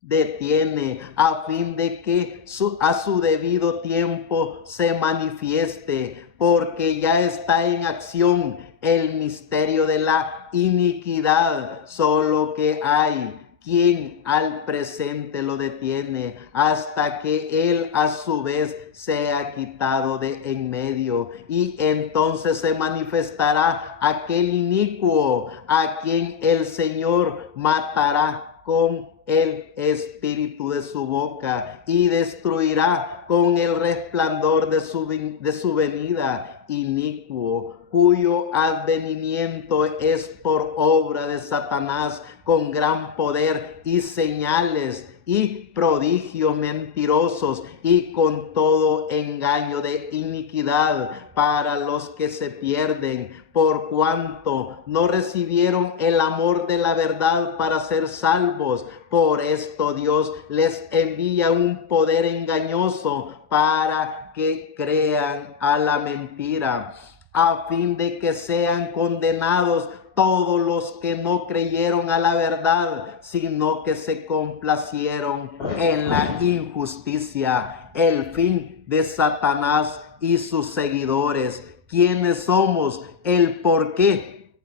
detiene, a fin de que a su debido tiempo se manifieste, porque ya está en acción el misterio de la iniquidad, solo que hay quien al presente lo detiene, hasta que él a su vez sea quitado de en medio. Y entonces se manifestará aquel inicuo, a quien el Señor matará con el espíritu de su boca, y destruirá con el resplandor de su venida, inicuo, cuyo advenimiento es por obra de Satanás, con gran poder y señales y prodigios mentirosos, y con todo engaño de iniquidad para los que se pierden, por cuanto no recibieron el amor de la verdad para ser salvos. Por esto Dios les envía un poder engañoso para que crean a la mentira, a fin de que sean condenados todos los que no creyeron a la verdad, sino que se complacieron en la injusticia. El fin de Satanás y sus seguidores. ¿Quiénes somos? El porqué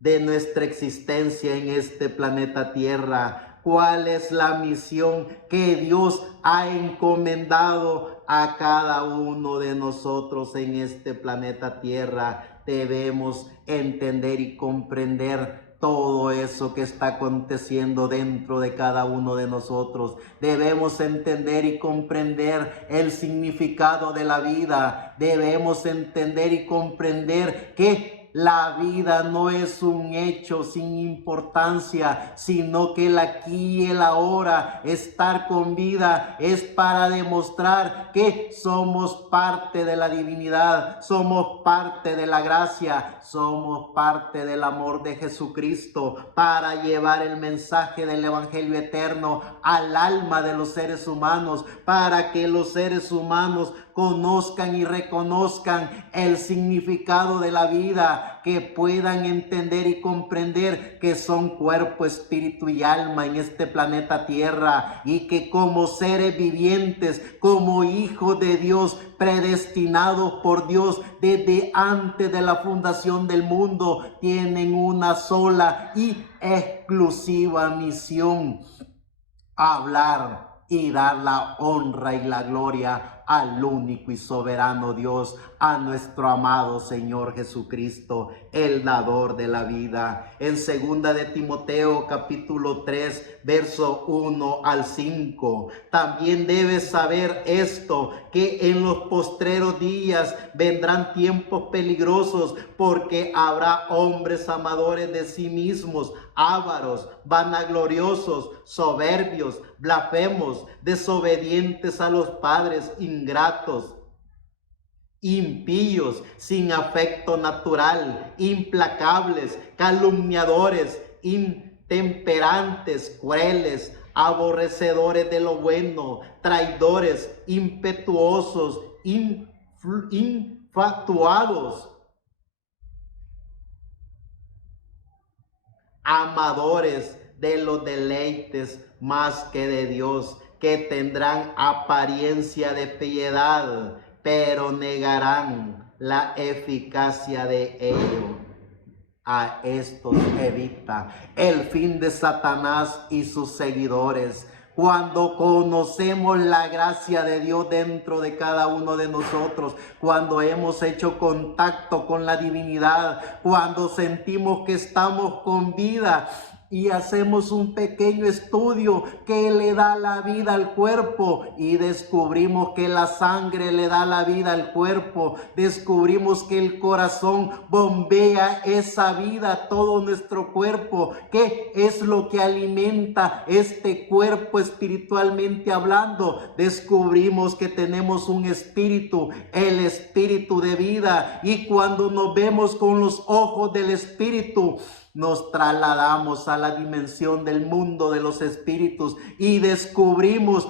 de nuestra existencia en este planeta Tierra. ¿Cuál es la misión que Dios ha encomendado a cada uno de nosotros en este planeta Tierra? Debemos entender y comprender todo eso que está aconteciendo dentro de cada uno de nosotros. Debemos entender y comprender el significado de la vida. Debemos entender y comprender que la vida no es un hecho sin importancia, sino que el aquí y el ahora, estar con vida, es para demostrar que somos parte de la divinidad, somos parte de la gracia, somos parte del amor de Jesucristo, para llevar el mensaje del Evangelio eterno al alma de los seres humanos, para que los seres humanos conozcan y reconozcan el significado de la vida, que puedan entender y comprender que son cuerpo, espíritu y alma en este planeta Tierra, y que como seres vivientes, como hijos de Dios, predestinados por Dios desde antes de la fundación del mundo, tienen una sola y exclusiva misión: hablar y dar la honra y la gloria al único y soberano Dios, a nuestro amado Señor Jesucristo, el dador de la vida. En 2 de Timoteo capítulo 3, verso 1 al 5, también debes saber esto, que en los postreros días vendrán tiempos peligrosos, porque habrá hombres amadores de sí mismos, ávaros, vanagloriosos, soberbios, blasfemos, desobedientes a los padres, ingratos, impíos, sin afecto natural, implacables, calumniadores, intemperantes, crueles, aborrecedores de lo bueno, traidores, impetuosos, infatuados, amadores de los deleites más que de Dios, que tendrán apariencia de piedad, pero negarán la eficacia de ello. A estos evita. El fin de Satanás y sus seguidores: cuando conocemos la gracia de Dios dentro de cada uno de nosotros, cuando hemos hecho contacto con la divinidad, cuando sentimos que estamos con vida y hacemos un pequeño estudio que le da la vida al cuerpo, y descubrimos que la sangre le da la vida al cuerpo, descubrimos que el corazón bombea esa vida a todo nuestro cuerpo, que es lo que alimenta este cuerpo espiritualmente hablando. Descubrimos que tenemos un espíritu, el espíritu de vida, y cuando nos vemos con los ojos del espíritu, nos trasladamos a la dimensión del mundo de los espíritus y descubrimos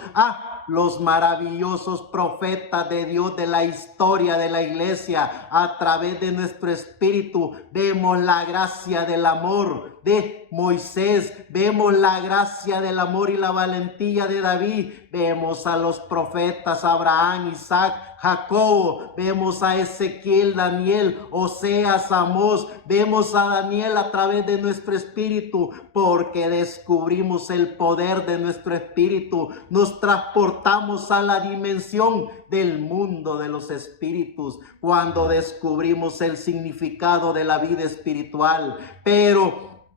los maravillosos profetas de Dios de la historia de la iglesia. A través de nuestro espíritu vemos la gracia del amor de Moisés, vemos la gracia del amor y la valentía de David, vemos a los profetas Abraham, Isaac, Jacobo, vemos a Ezequiel, Daniel, Oseas, Amós, vemos a Daniel a través de nuestro espíritu, porque descubrimos el poder de nuestro espíritu, nos transportamos a la dimensión del mundo de los espíritus, cuando descubrimos el significado de la vida espiritual. Pero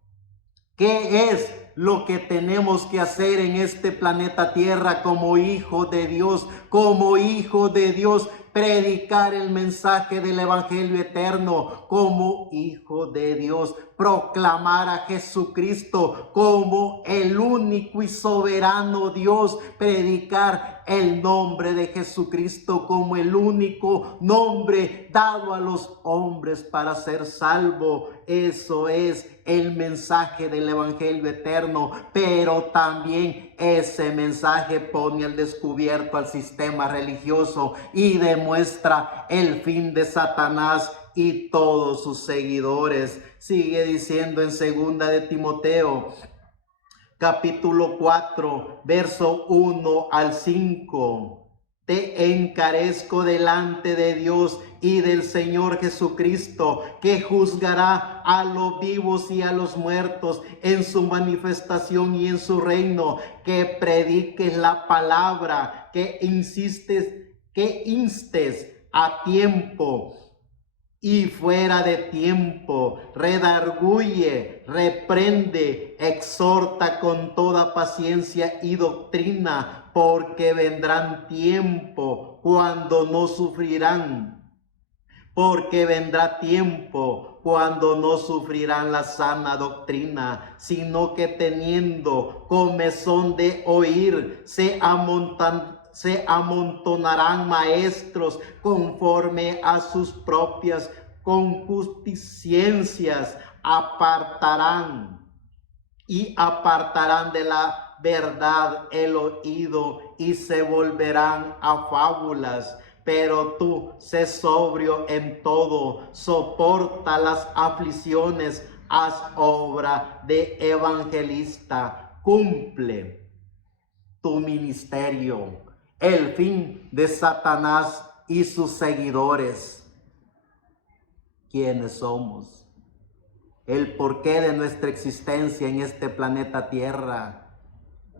¿qué es lo que tenemos que hacer en este planeta Tierra como hijos de Dios? Como hijos de Dios, predicar el mensaje del Evangelio eterno. Como hijo de Dios, proclamar a Jesucristo como el único y soberano Dios. Predicar el nombre de Jesucristo como el único nombre dado a los hombres para ser salvo. Eso es el mensaje del Evangelio eterno, pero también ese mensaje pone al descubierto al sistema religioso y demuestra el fin de Satanás y todos sus seguidores. Sigue diciendo en 2 de Timoteo capítulo 4, verso 1 al 5. Te encarezco delante de Dios y del Señor Jesucristo, que juzgará a los vivos y a los muertos en su manifestación y en su reino, que prediques la palabra, que instes a tiempo y fuera de tiempo, redarguye, reprende, exhorta con toda paciencia y doctrina, porque vendrán tiempo cuando no sufrirán. Porque vendrá tiempo cuando no sufrirán la sana doctrina, sino que teniendo comezón de oír, se amontonarán maestros conforme a sus propias concupiscencias, apartarán de la verdad el oído y se volverán a fábulas. pero tú sé sobrio en todo, soporta las aflicciones, haz obra de evangelista, cumple tu ministerio. El fin de Satanás y sus seguidores. ¿Quiénes somos? El porqué de nuestra existencia en este planeta Tierra.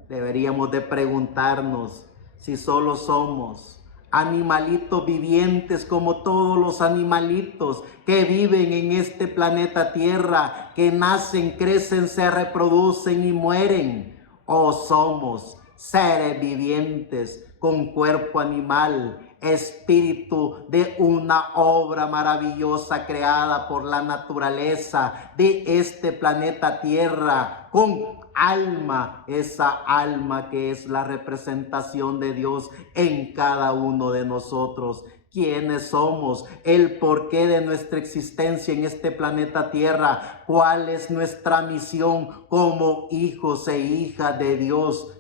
Deberíamos de preguntarnos si solo somos animalitos vivientes como todos los animalitos que viven en este planeta Tierra, que nacen, crecen, se reproducen y mueren, o somos seres vivientes con cuerpo animal, espíritu de una obra maravillosa creada por la naturaleza de este planeta Tierra, con alma, esa alma que es la representación de Dios en cada uno de nosotros. ¿Quiénes somos? El porqué de nuestra existencia en este planeta Tierra. ¿Cuál es nuestra misión como hijos e hijas de Dios?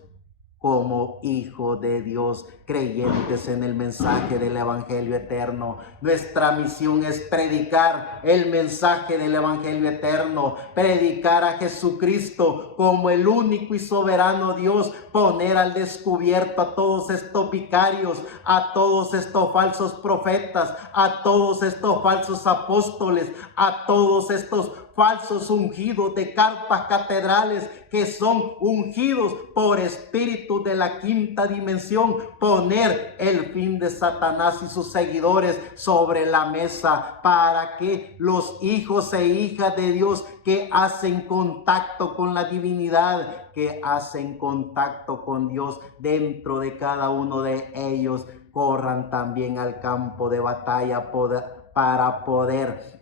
Como hijo de Dios, creyentes en el mensaje del Evangelio eterno. Nuestra misión es predicar el mensaje del Evangelio eterno, predicar a Jesucristo como el único y soberano Dios, poner al descubierto a todos estos vicarios, a todos estos falsos profetas, a todos estos falsos apóstoles, a todos estos falsos ungidos de carpas catedrales que son ungidos por espíritus de la quinta dimensión, poner el fin de Satanás y sus seguidores sobre la mesa para que los hijos e hijas de Dios que hacen contacto con la divinidad, que hacen contacto con Dios dentro de cada uno de ellos, corran también al campo de batalla para poder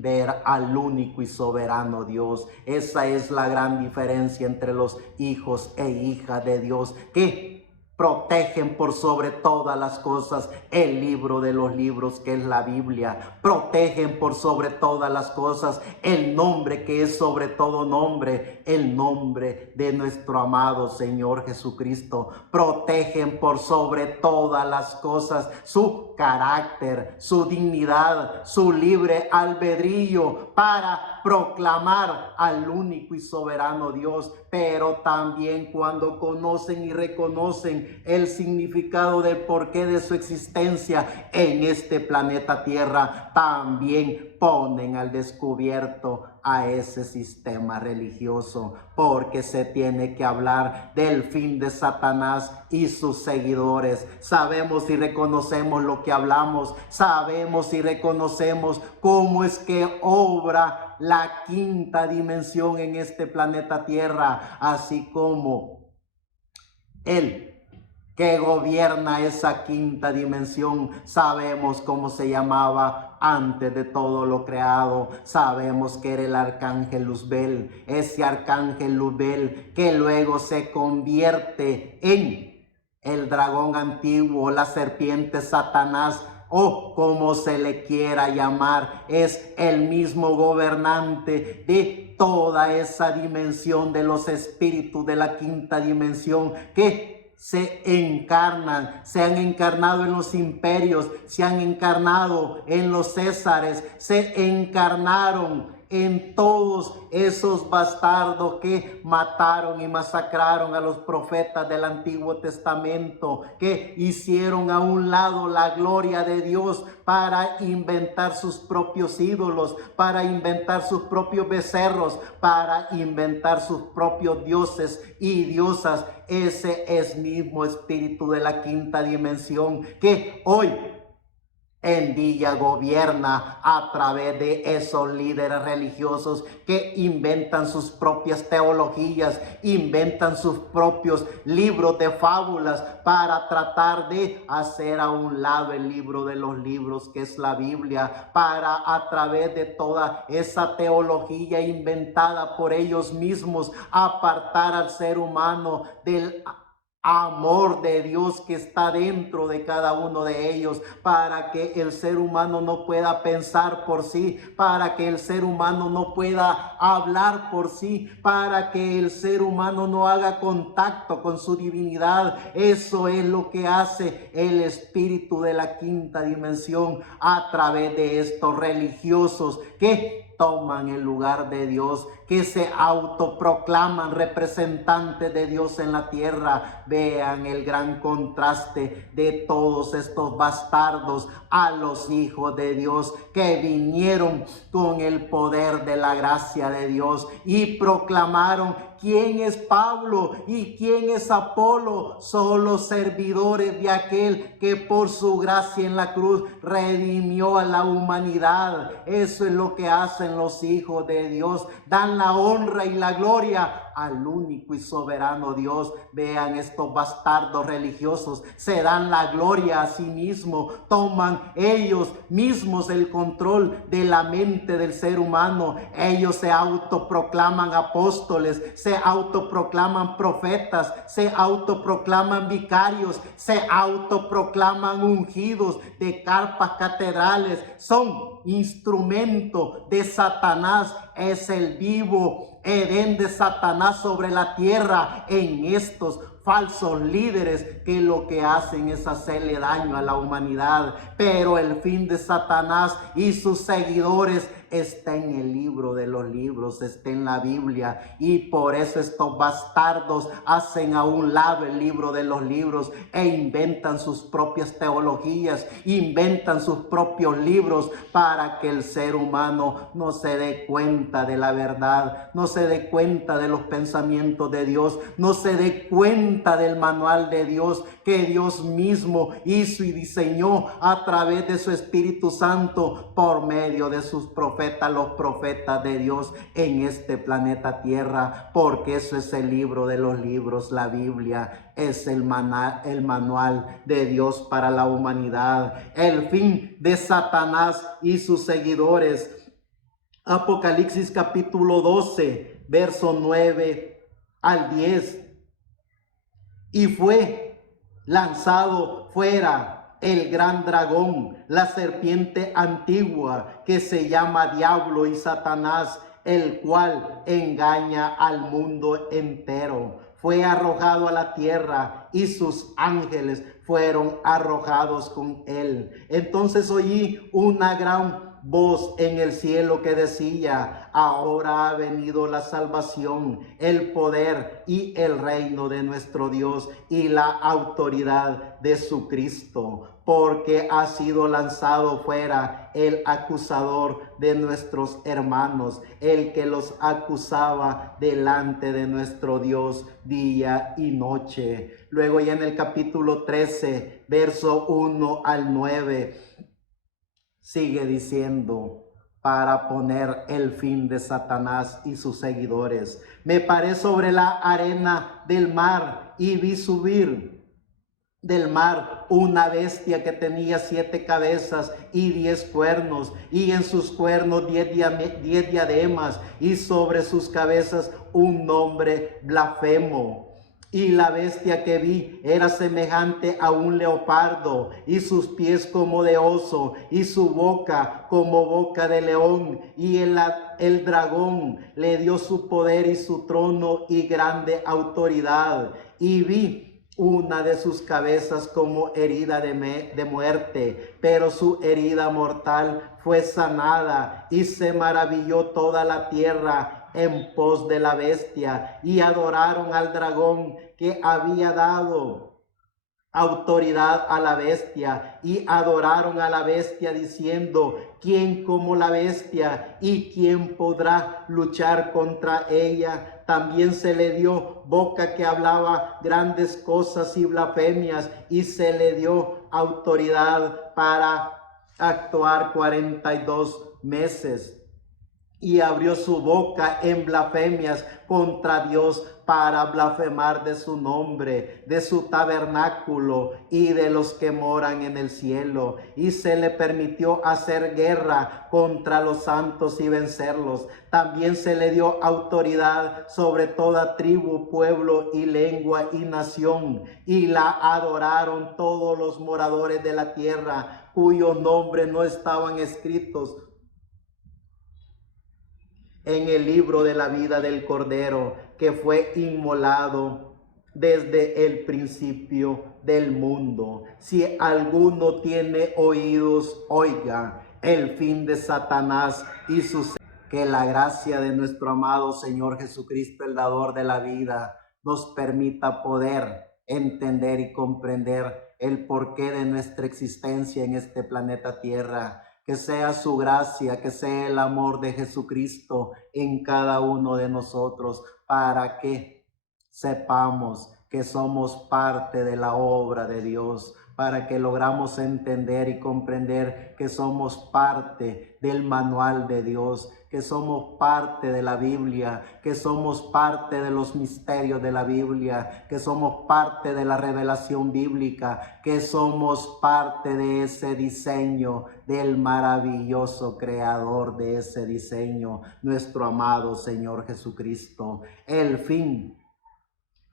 ver al único y soberano Dios. Esa es la gran diferencia entre los hijos e hijas de Dios, que protegen por sobre todas las cosas el libro de los libros que es la Biblia. Protegen por sobre todas las cosas el nombre que es sobre todo nombre, el nombre de nuestro amado Señor Jesucristo. Protegen por sobre todas las cosas su carácter, su dignidad, su libre albedrío para proclamar al único y soberano Dios. Pero también cuando conocen y reconocen el significado del porqué de su existencia en este planeta Tierra, también ponen al descubierto a ese sistema religioso, porque se tiene que hablar del fin de Satanás y sus seguidores. Sabemos y reconocemos lo que hablamos, sabemos y reconocemos cómo es que obra la quinta dimensión en este planeta Tierra, así como Él que gobierna esa quinta dimensión. Sabemos cómo se llamaba antes de todo lo creado. Sabemos que era el arcángel Luzbel, ese arcángel Luzbel que luego se convierte en el dragón antiguo, la serpiente Satanás, o como se le quiera llamar. Es el mismo gobernante de toda esa dimensión de los espíritus de la quinta dimensión que se encarnan, se han encarnado en los imperios, se han encarnado en los césares, se encarnaron en todos esos bastardos que mataron y masacraron a los profetas del Antiguo Testamento, que hicieron a un lado la gloria de Dios para inventar sus propios ídolos, para inventar sus propios becerros, para inventar sus propios dioses y diosas. Ese es mismo espíritu de la quinta dimensión que hoy en día gobierna a través de esos líderes religiosos que inventan sus propias teologías, inventan sus propios libros de fábulas para tratar de hacer a un lado el libro de los libros que es la Biblia, para a través de toda esa teología inventada por ellos mismos apartar al ser humano del amor de Dios que está dentro de cada uno de ellos, para que el ser humano no pueda pensar por sí, para que el ser humano no pueda hablar por sí, para que el ser humano no haga contacto con su divinidad. Eso es lo que hace el espíritu de la quinta dimensión a través de estos religiosos que toman el lugar de Dios, que se autoproclaman representantes de Dios en la tierra. Vean el gran contraste de todos estos bastardos a los hijos de Dios que vinieron con el poder de la gracia de Dios y proclamaron: ¿quién es Pablo y quién es Apolo? Solo servidores de aquel que por su gracia en la cruz redimió a la humanidad. Eso es lo que hacen los hijos de Dios. Dan la honra y la gloria al único y soberano Dios. Vean, estos bastardos religiosos se dan la gloria a sí mismos. Toman ellos mismos el control de la mente del ser humano. Ellos se autoproclaman apóstoles, se autoproclaman profetas, se autoproclaman vicarios, se autoproclaman ungidos de carpas catedrales. Son instrumento de Satanás. Es el vivo Edén de Satanás sobre la tierra en estos falsos líderes que lo que hacen es hacerle daño a la humanidad. Pero el fin de Satanás y sus seguidores está en el libro de los libros, está en la Biblia, y por eso estos bastardos hacen a un lado el libro de los libros e inventan sus propias teologías, inventan sus propios libros para que el ser humano no se dé cuenta de la verdad, no se dé cuenta de los pensamientos de Dios, no se dé cuenta del manual de Dios que Dios mismo hizo y diseñó a través de su Espíritu Santo por medio de sus profetas, los profetas de Dios en este planeta Tierra, porque eso es el libro de los libros. La Biblia es el manual de Dios para la humanidad. El fin de Satanás y sus seguidores. Apocalipsis capítulo 12, verso 9 al 10. Y fue lanzado fuera el gran dragón, la serpiente antigua, que se llama Diablo y Satanás, el cual engaña al mundo entero. Fue arrojado a la tierra y sus ángeles fueron arrojados con él. Entonces oí una gran voz en el cielo que decía: ahora ha venido la salvación, el poder y el reino de nuestro Dios y la autoridad de su Cristo, porque ha sido lanzado fuera el acusador de nuestros hermanos, el que los acusaba delante de nuestro Dios día y noche. Luego ya en el capítulo 13, verso 1 al 9, sigue diciendo: para poner el fin de Satanás y sus seguidores, me paré sobre la arena del mar y vi subir del mar una bestia que tenía 7 cabezas y 10 cuernos, y en sus cuernos 10 diademas, y sobre sus cabezas un nombre blasfemo. Y la bestia que vi era semejante a un leopardo, y sus pies como de oso, y su boca como boca de león. Y el dragón le dio su poder y su trono y grande autoridad. Y vi una de sus cabezas como herida de muerte, pero su herida mortal fue sanada, y se maravilló toda la tierra en pos de la bestia, y adoraron al dragón que había dado autoridad a la bestia, y adoraron a la bestia diciendo: ¿quién como la bestia? ¿Y quién podrá luchar contra ella? También se le dio boca que hablaba grandes cosas y blasfemias, y se le dio autoridad para actuar 42 meses. y abrió su boca en blasfemias contra Dios para blasfemar de su nombre, de su tabernáculo y de los que moran en el cielo. Y se le permitió hacer guerra contra los santos y vencerlos. También se le dio autoridad sobre toda tribu, pueblo y lengua y nación. Y la adoraron todos los moradores de la tierra, cuyos nombres no estaban escritos en el libro de la vida del Cordero, que fue inmolado desde el principio del mundo. Si alguno tiene oídos, oiga el fin de Satanás y sus... Que la gracia de nuestro amado Señor Jesucristo, el dador de la vida, nos permita poder entender y comprender el porqué de nuestra existencia en este planeta Tierra. Que sea su gracia, que sea el amor de Jesucristo en cada uno de nosotros, para que sepamos que somos parte de la obra de Dios, para que logramos entender y comprender que somos parte del manual de Dios, que somos parte de la Biblia, que somos parte de los misterios de la Biblia, que somos parte de la revelación bíblica, que somos parte de ese diseño del maravilloso creador de ese diseño, nuestro amado Señor Jesucristo. El fin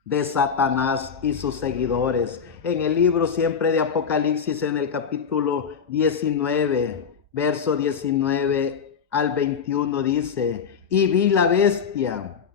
de Satanás y sus seguidores. En el libro siempre de Apocalipsis, en el capítulo 19, verso 19 al 21, dice: y vi la bestia,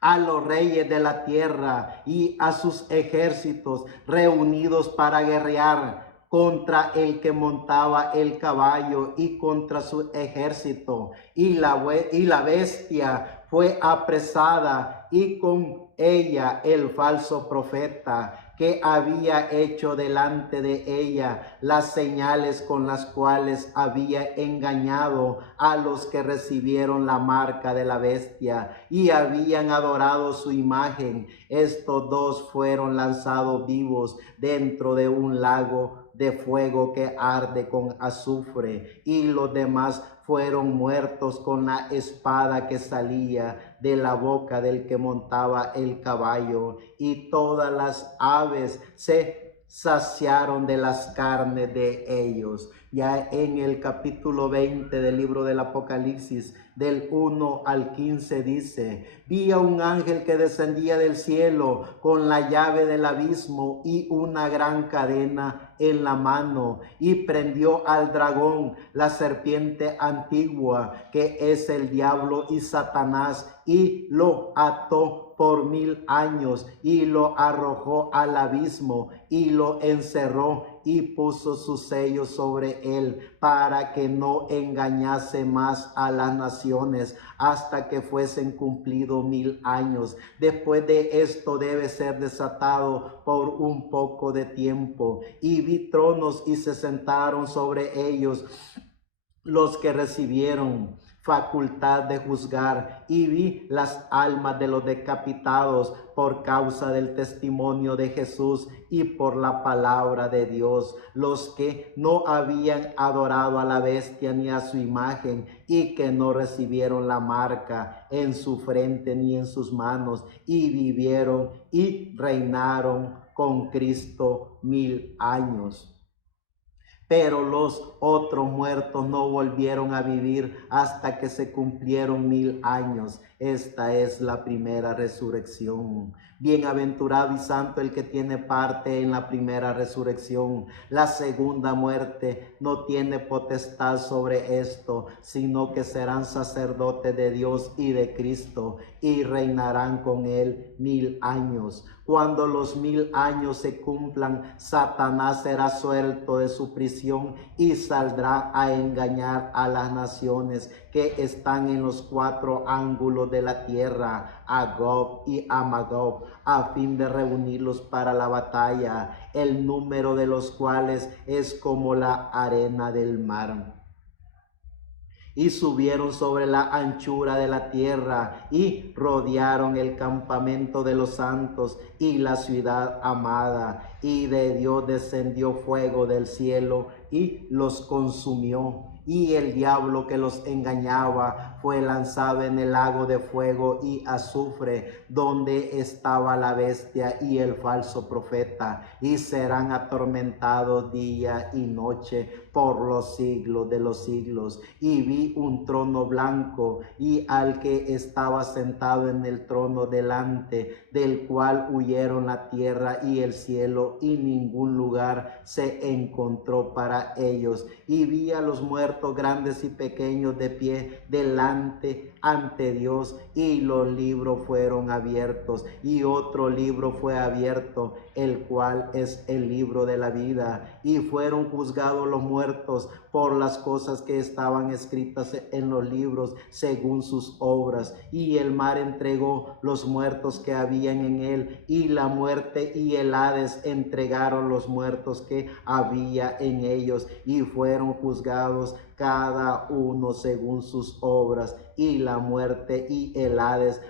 a los reyes de la tierra y a sus ejércitos reunidos para guerrear contra el que montaba el caballo y contra su ejército. Y la bestia fue apresada, y con ella el falso profeta, que había hecho delante de ella las señales con las cuales había engañado a los que recibieron la marca de la bestia y habían adorado su imagen. Estos dos fueron lanzados vivos dentro de un lago de fuego que arde con azufre, y los demás fueron muertos con la espada que salía de la boca del que montaba el caballo, y todas las aves se saciaron de las carnes de ellos. Ya en el capítulo 20 del libro del Apocalipsis, del 1 al 15, dice: vi a un ángel que descendía del cielo con la llave del abismo y una gran cadena en la mano, y prendió al dragón, la serpiente antigua, que es el diablo y Satanás, y lo ató por 1000 años, y lo arrojó al abismo, y lo encerró, y puso su sello sobre él, para que no engañase más a las naciones, hasta que fuesen cumplidos 1000 años. Después de esto debe ser desatado por un poco de tiempo. Y vi tronos, y se sentaron sobre ellos los que recibieron facultad de juzgar, y vi las almas de los decapitados por causa del testimonio de Jesús y por la palabra de Dios, los que no habían adorado a la bestia ni a su imagen, y que no recibieron la marca en su frente ni en sus manos, y vivieron y reinaron con Cristo 1000 años. Pero los otros muertos no volvieron a vivir hasta que se cumplieron 1000 años. Esta es la primera resurrección. Bienaventurado y santo el que tiene parte en la primera resurrección. La segunda muerte no tiene potestad sobre esto, sino que serán sacerdotes de Dios y de Cristo, y reinarán con él 1000 años. Cuando los 1000 años se cumplan, Satanás será suelto de su prisión y saldrá a engañar a las naciones que están en los 4 ángulos de la tierra, a Gog y a Magog, a fin de reunirlos para la batalla, el número de los cuales es como la arena del mar. Y subieron sobre la anchura de la tierra, y rodearon el campamento de los santos y la ciudad amada, y de Dios descendió fuego del cielo y los consumió. Y el diablo que los engañaba fue lanzado en el lago de fuego y azufre, donde estaba la bestia y el falso profeta, y serán atormentados día y noche por los siglos de los siglos. Y vi un trono blanco y al que estaba sentado en el trono delante, del cual huyeron la tierra y el cielo, y ningún lugar se encontró para ellos. Y vi a los muertos grandes y pequeños de pie delante ante Dios, y los libros fueron abiertos, y otro libro fue abierto, el cual es el libro de la vida, y fueron juzgados los muertos por las cosas que estaban escritas en los libros según sus obras. Y el mar entregó los muertos que habían en él, y la muerte y el Hades entregaron los muertos que había en ellos, y fueron juzgados cada uno según sus obras. Y la muerte y el Hades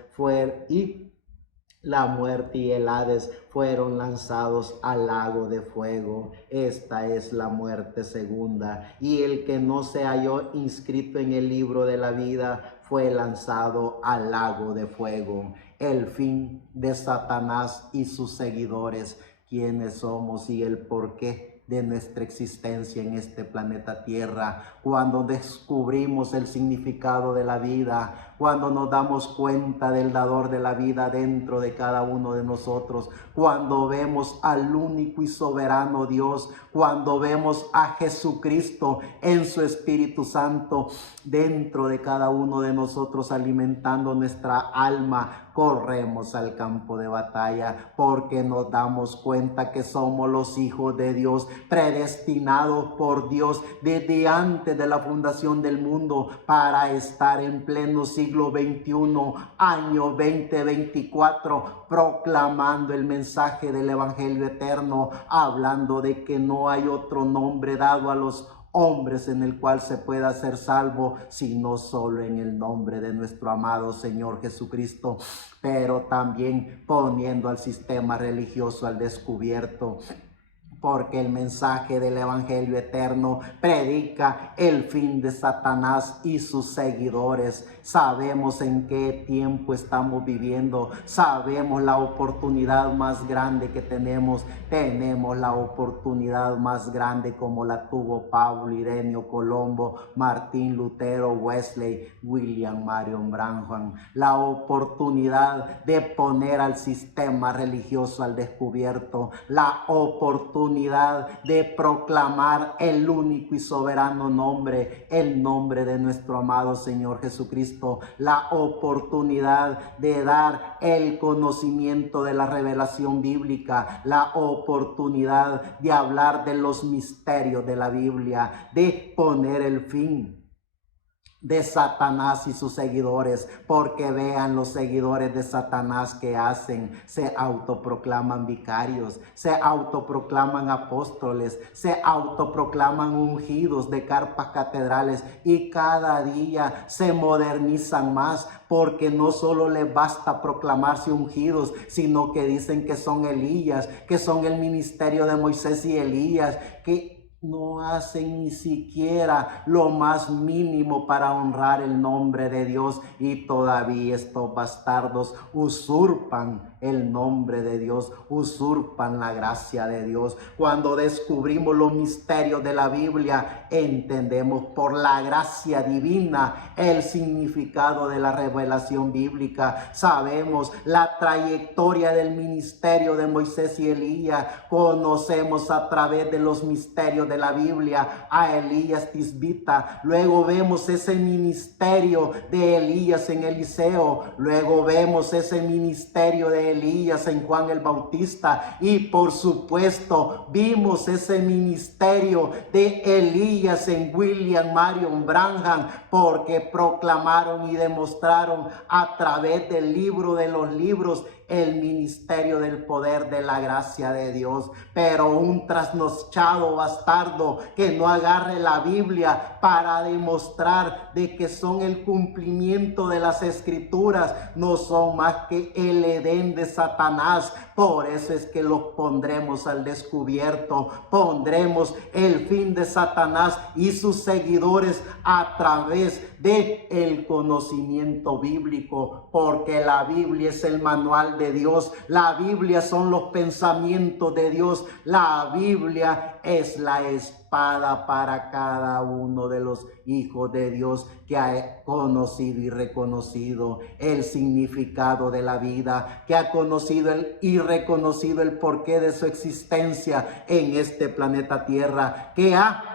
fueron lanzados al lago de fuego. Esta es la muerte segunda. Y el que no se halló inscrito en el libro de la vida fue lanzado al lago de fuego. El fin de Satanás y sus seguidores. ¿Quiénes somos y el porqué de nuestra existencia en este planeta Tierra? Cuando descubrimos el significado de la vida, cuando nos damos cuenta del dador de la vida dentro de cada uno de nosotros, cuando vemos al único y soberano Dios, cuando vemos a Jesucristo en su Espíritu Santo dentro de cada uno de nosotros alimentando nuestra alma, corremos al campo de batalla, porque nos damos cuenta que somos los hijos de Dios, predestinados por Dios desde antes de la fundación del mundo para estar en pleno siglo XXI, año 2024, proclamando el mensaje del Evangelio eterno, hablando de que no hay otro nombre dado a los hombres en el cual se pueda ser salvo, sino solo en el nombre de nuestro amado Señor Jesucristo, pero también poniendo al sistema religioso al descubierto, porque el mensaje del Evangelio eterno predica el fin de Satanás y sus seguidores. Sabemos en qué tiempo estamos viviendo, sabemos la oportunidad más grande que tenemos la oportunidad más grande como la tuvo Pablo, Ireneo, Colombo, Martín Lutero, Wesley, William Marion Branham, la oportunidad de poner al sistema religioso al descubierto, la oportunidad de proclamar el único y soberano nombre, el nombre de nuestro amado Señor Jesucristo, la oportunidad de dar el conocimiento de la revelación bíblica, la oportunidad de hablar de los misterios de la Biblia, de poner el fin de Satanás y sus seguidores, porque vean los seguidores de Satanás que hacen, se autoproclaman vicarios, se autoproclaman apóstoles, se autoproclaman ungidos de carpas catedrales, y cada día se modernizan más, porque no solo les basta proclamarse ungidos, sino que dicen que son Elías, que son el ministerio de Moisés y Elías, que no hacen ni siquiera lo más mínimo para honrar el nombre de Dios, y todavía estos bastardos usurpan el nombre de Dios, usurpan la gracia de Dios. Cuando descubrimos los misterios de la Biblia, entendemos por la gracia divina el significado de la revelación bíblica. Sabemos la trayectoria del ministerio de Moisés y Elías, conocemos a través de los misterios de la Biblia a Elías Tisbita, luego vemos ese ministerio de Elías en Eliseo, luego vemos ese ministerio de Elías en Juan el Bautista, y por supuesto vimos ese ministerio de Elías en William Marion Branham, porque proclamaron y demostraron a través del libro de los libros el ministerio del poder de la gracia de Dios. Pero un trasnochado bastardo bastardo, que no agarre la Biblia para demostrar de que son el cumplimiento de las Escrituras, no son más que el Edén de Satanás. Por eso es que los pondremos al descubierto, pondremos el fin de Satanás y sus seguidores a través de el conocimiento bíblico, porque la Biblia es el manual de Dios, la Biblia son los pensamientos de Dios, la Biblia es la espada para cada uno de los hijos de Dios que ha conocido y reconocido el significado de la vida, que ha conocido y reconocido el porqué de su existencia en este planeta Tierra, que ha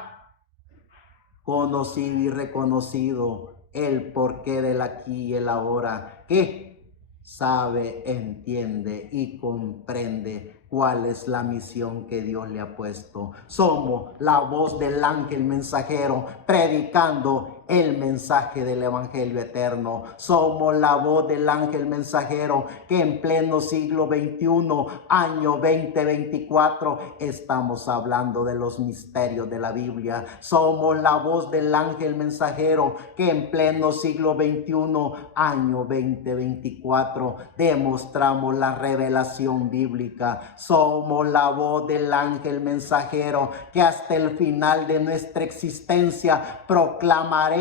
conocido y reconocido el porqué del aquí y el ahora, que sabe, entiende y comprende cuál es la misión que Dios le ha puesto. Somos la voz del ángel mensajero predicando el mensaje del evangelio eterno. Somos la voz del ángel mensajero que en pleno siglo XXI, año 2024, estamos hablando de los misterios de la Biblia. Somos la voz del ángel mensajero que en pleno siglo XXI, año 2024, demostramos la revelación bíblica. Somos la voz del ángel mensajero que hasta el final de nuestra existencia proclamaremos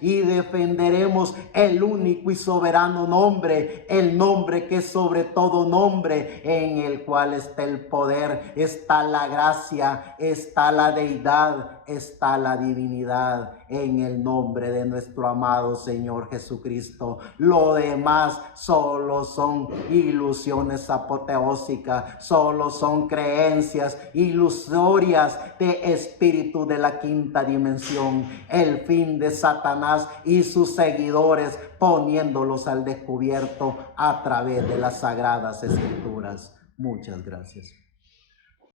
y defenderemos el único y soberano nombre, el nombre que es sobre todo nombre, en el cual está el poder, está la gracia, está la deidad, está la divinidad, en el nombre de nuestro amado Señor Jesucristo. Lo demás solo son ilusiones apoteósicas, solo son creencias ilusorias de espíritu de la quinta dimensión. El fin de Satanás y sus seguidores, poniéndolos al descubierto a través de las sagradas escrituras. Muchas gracias.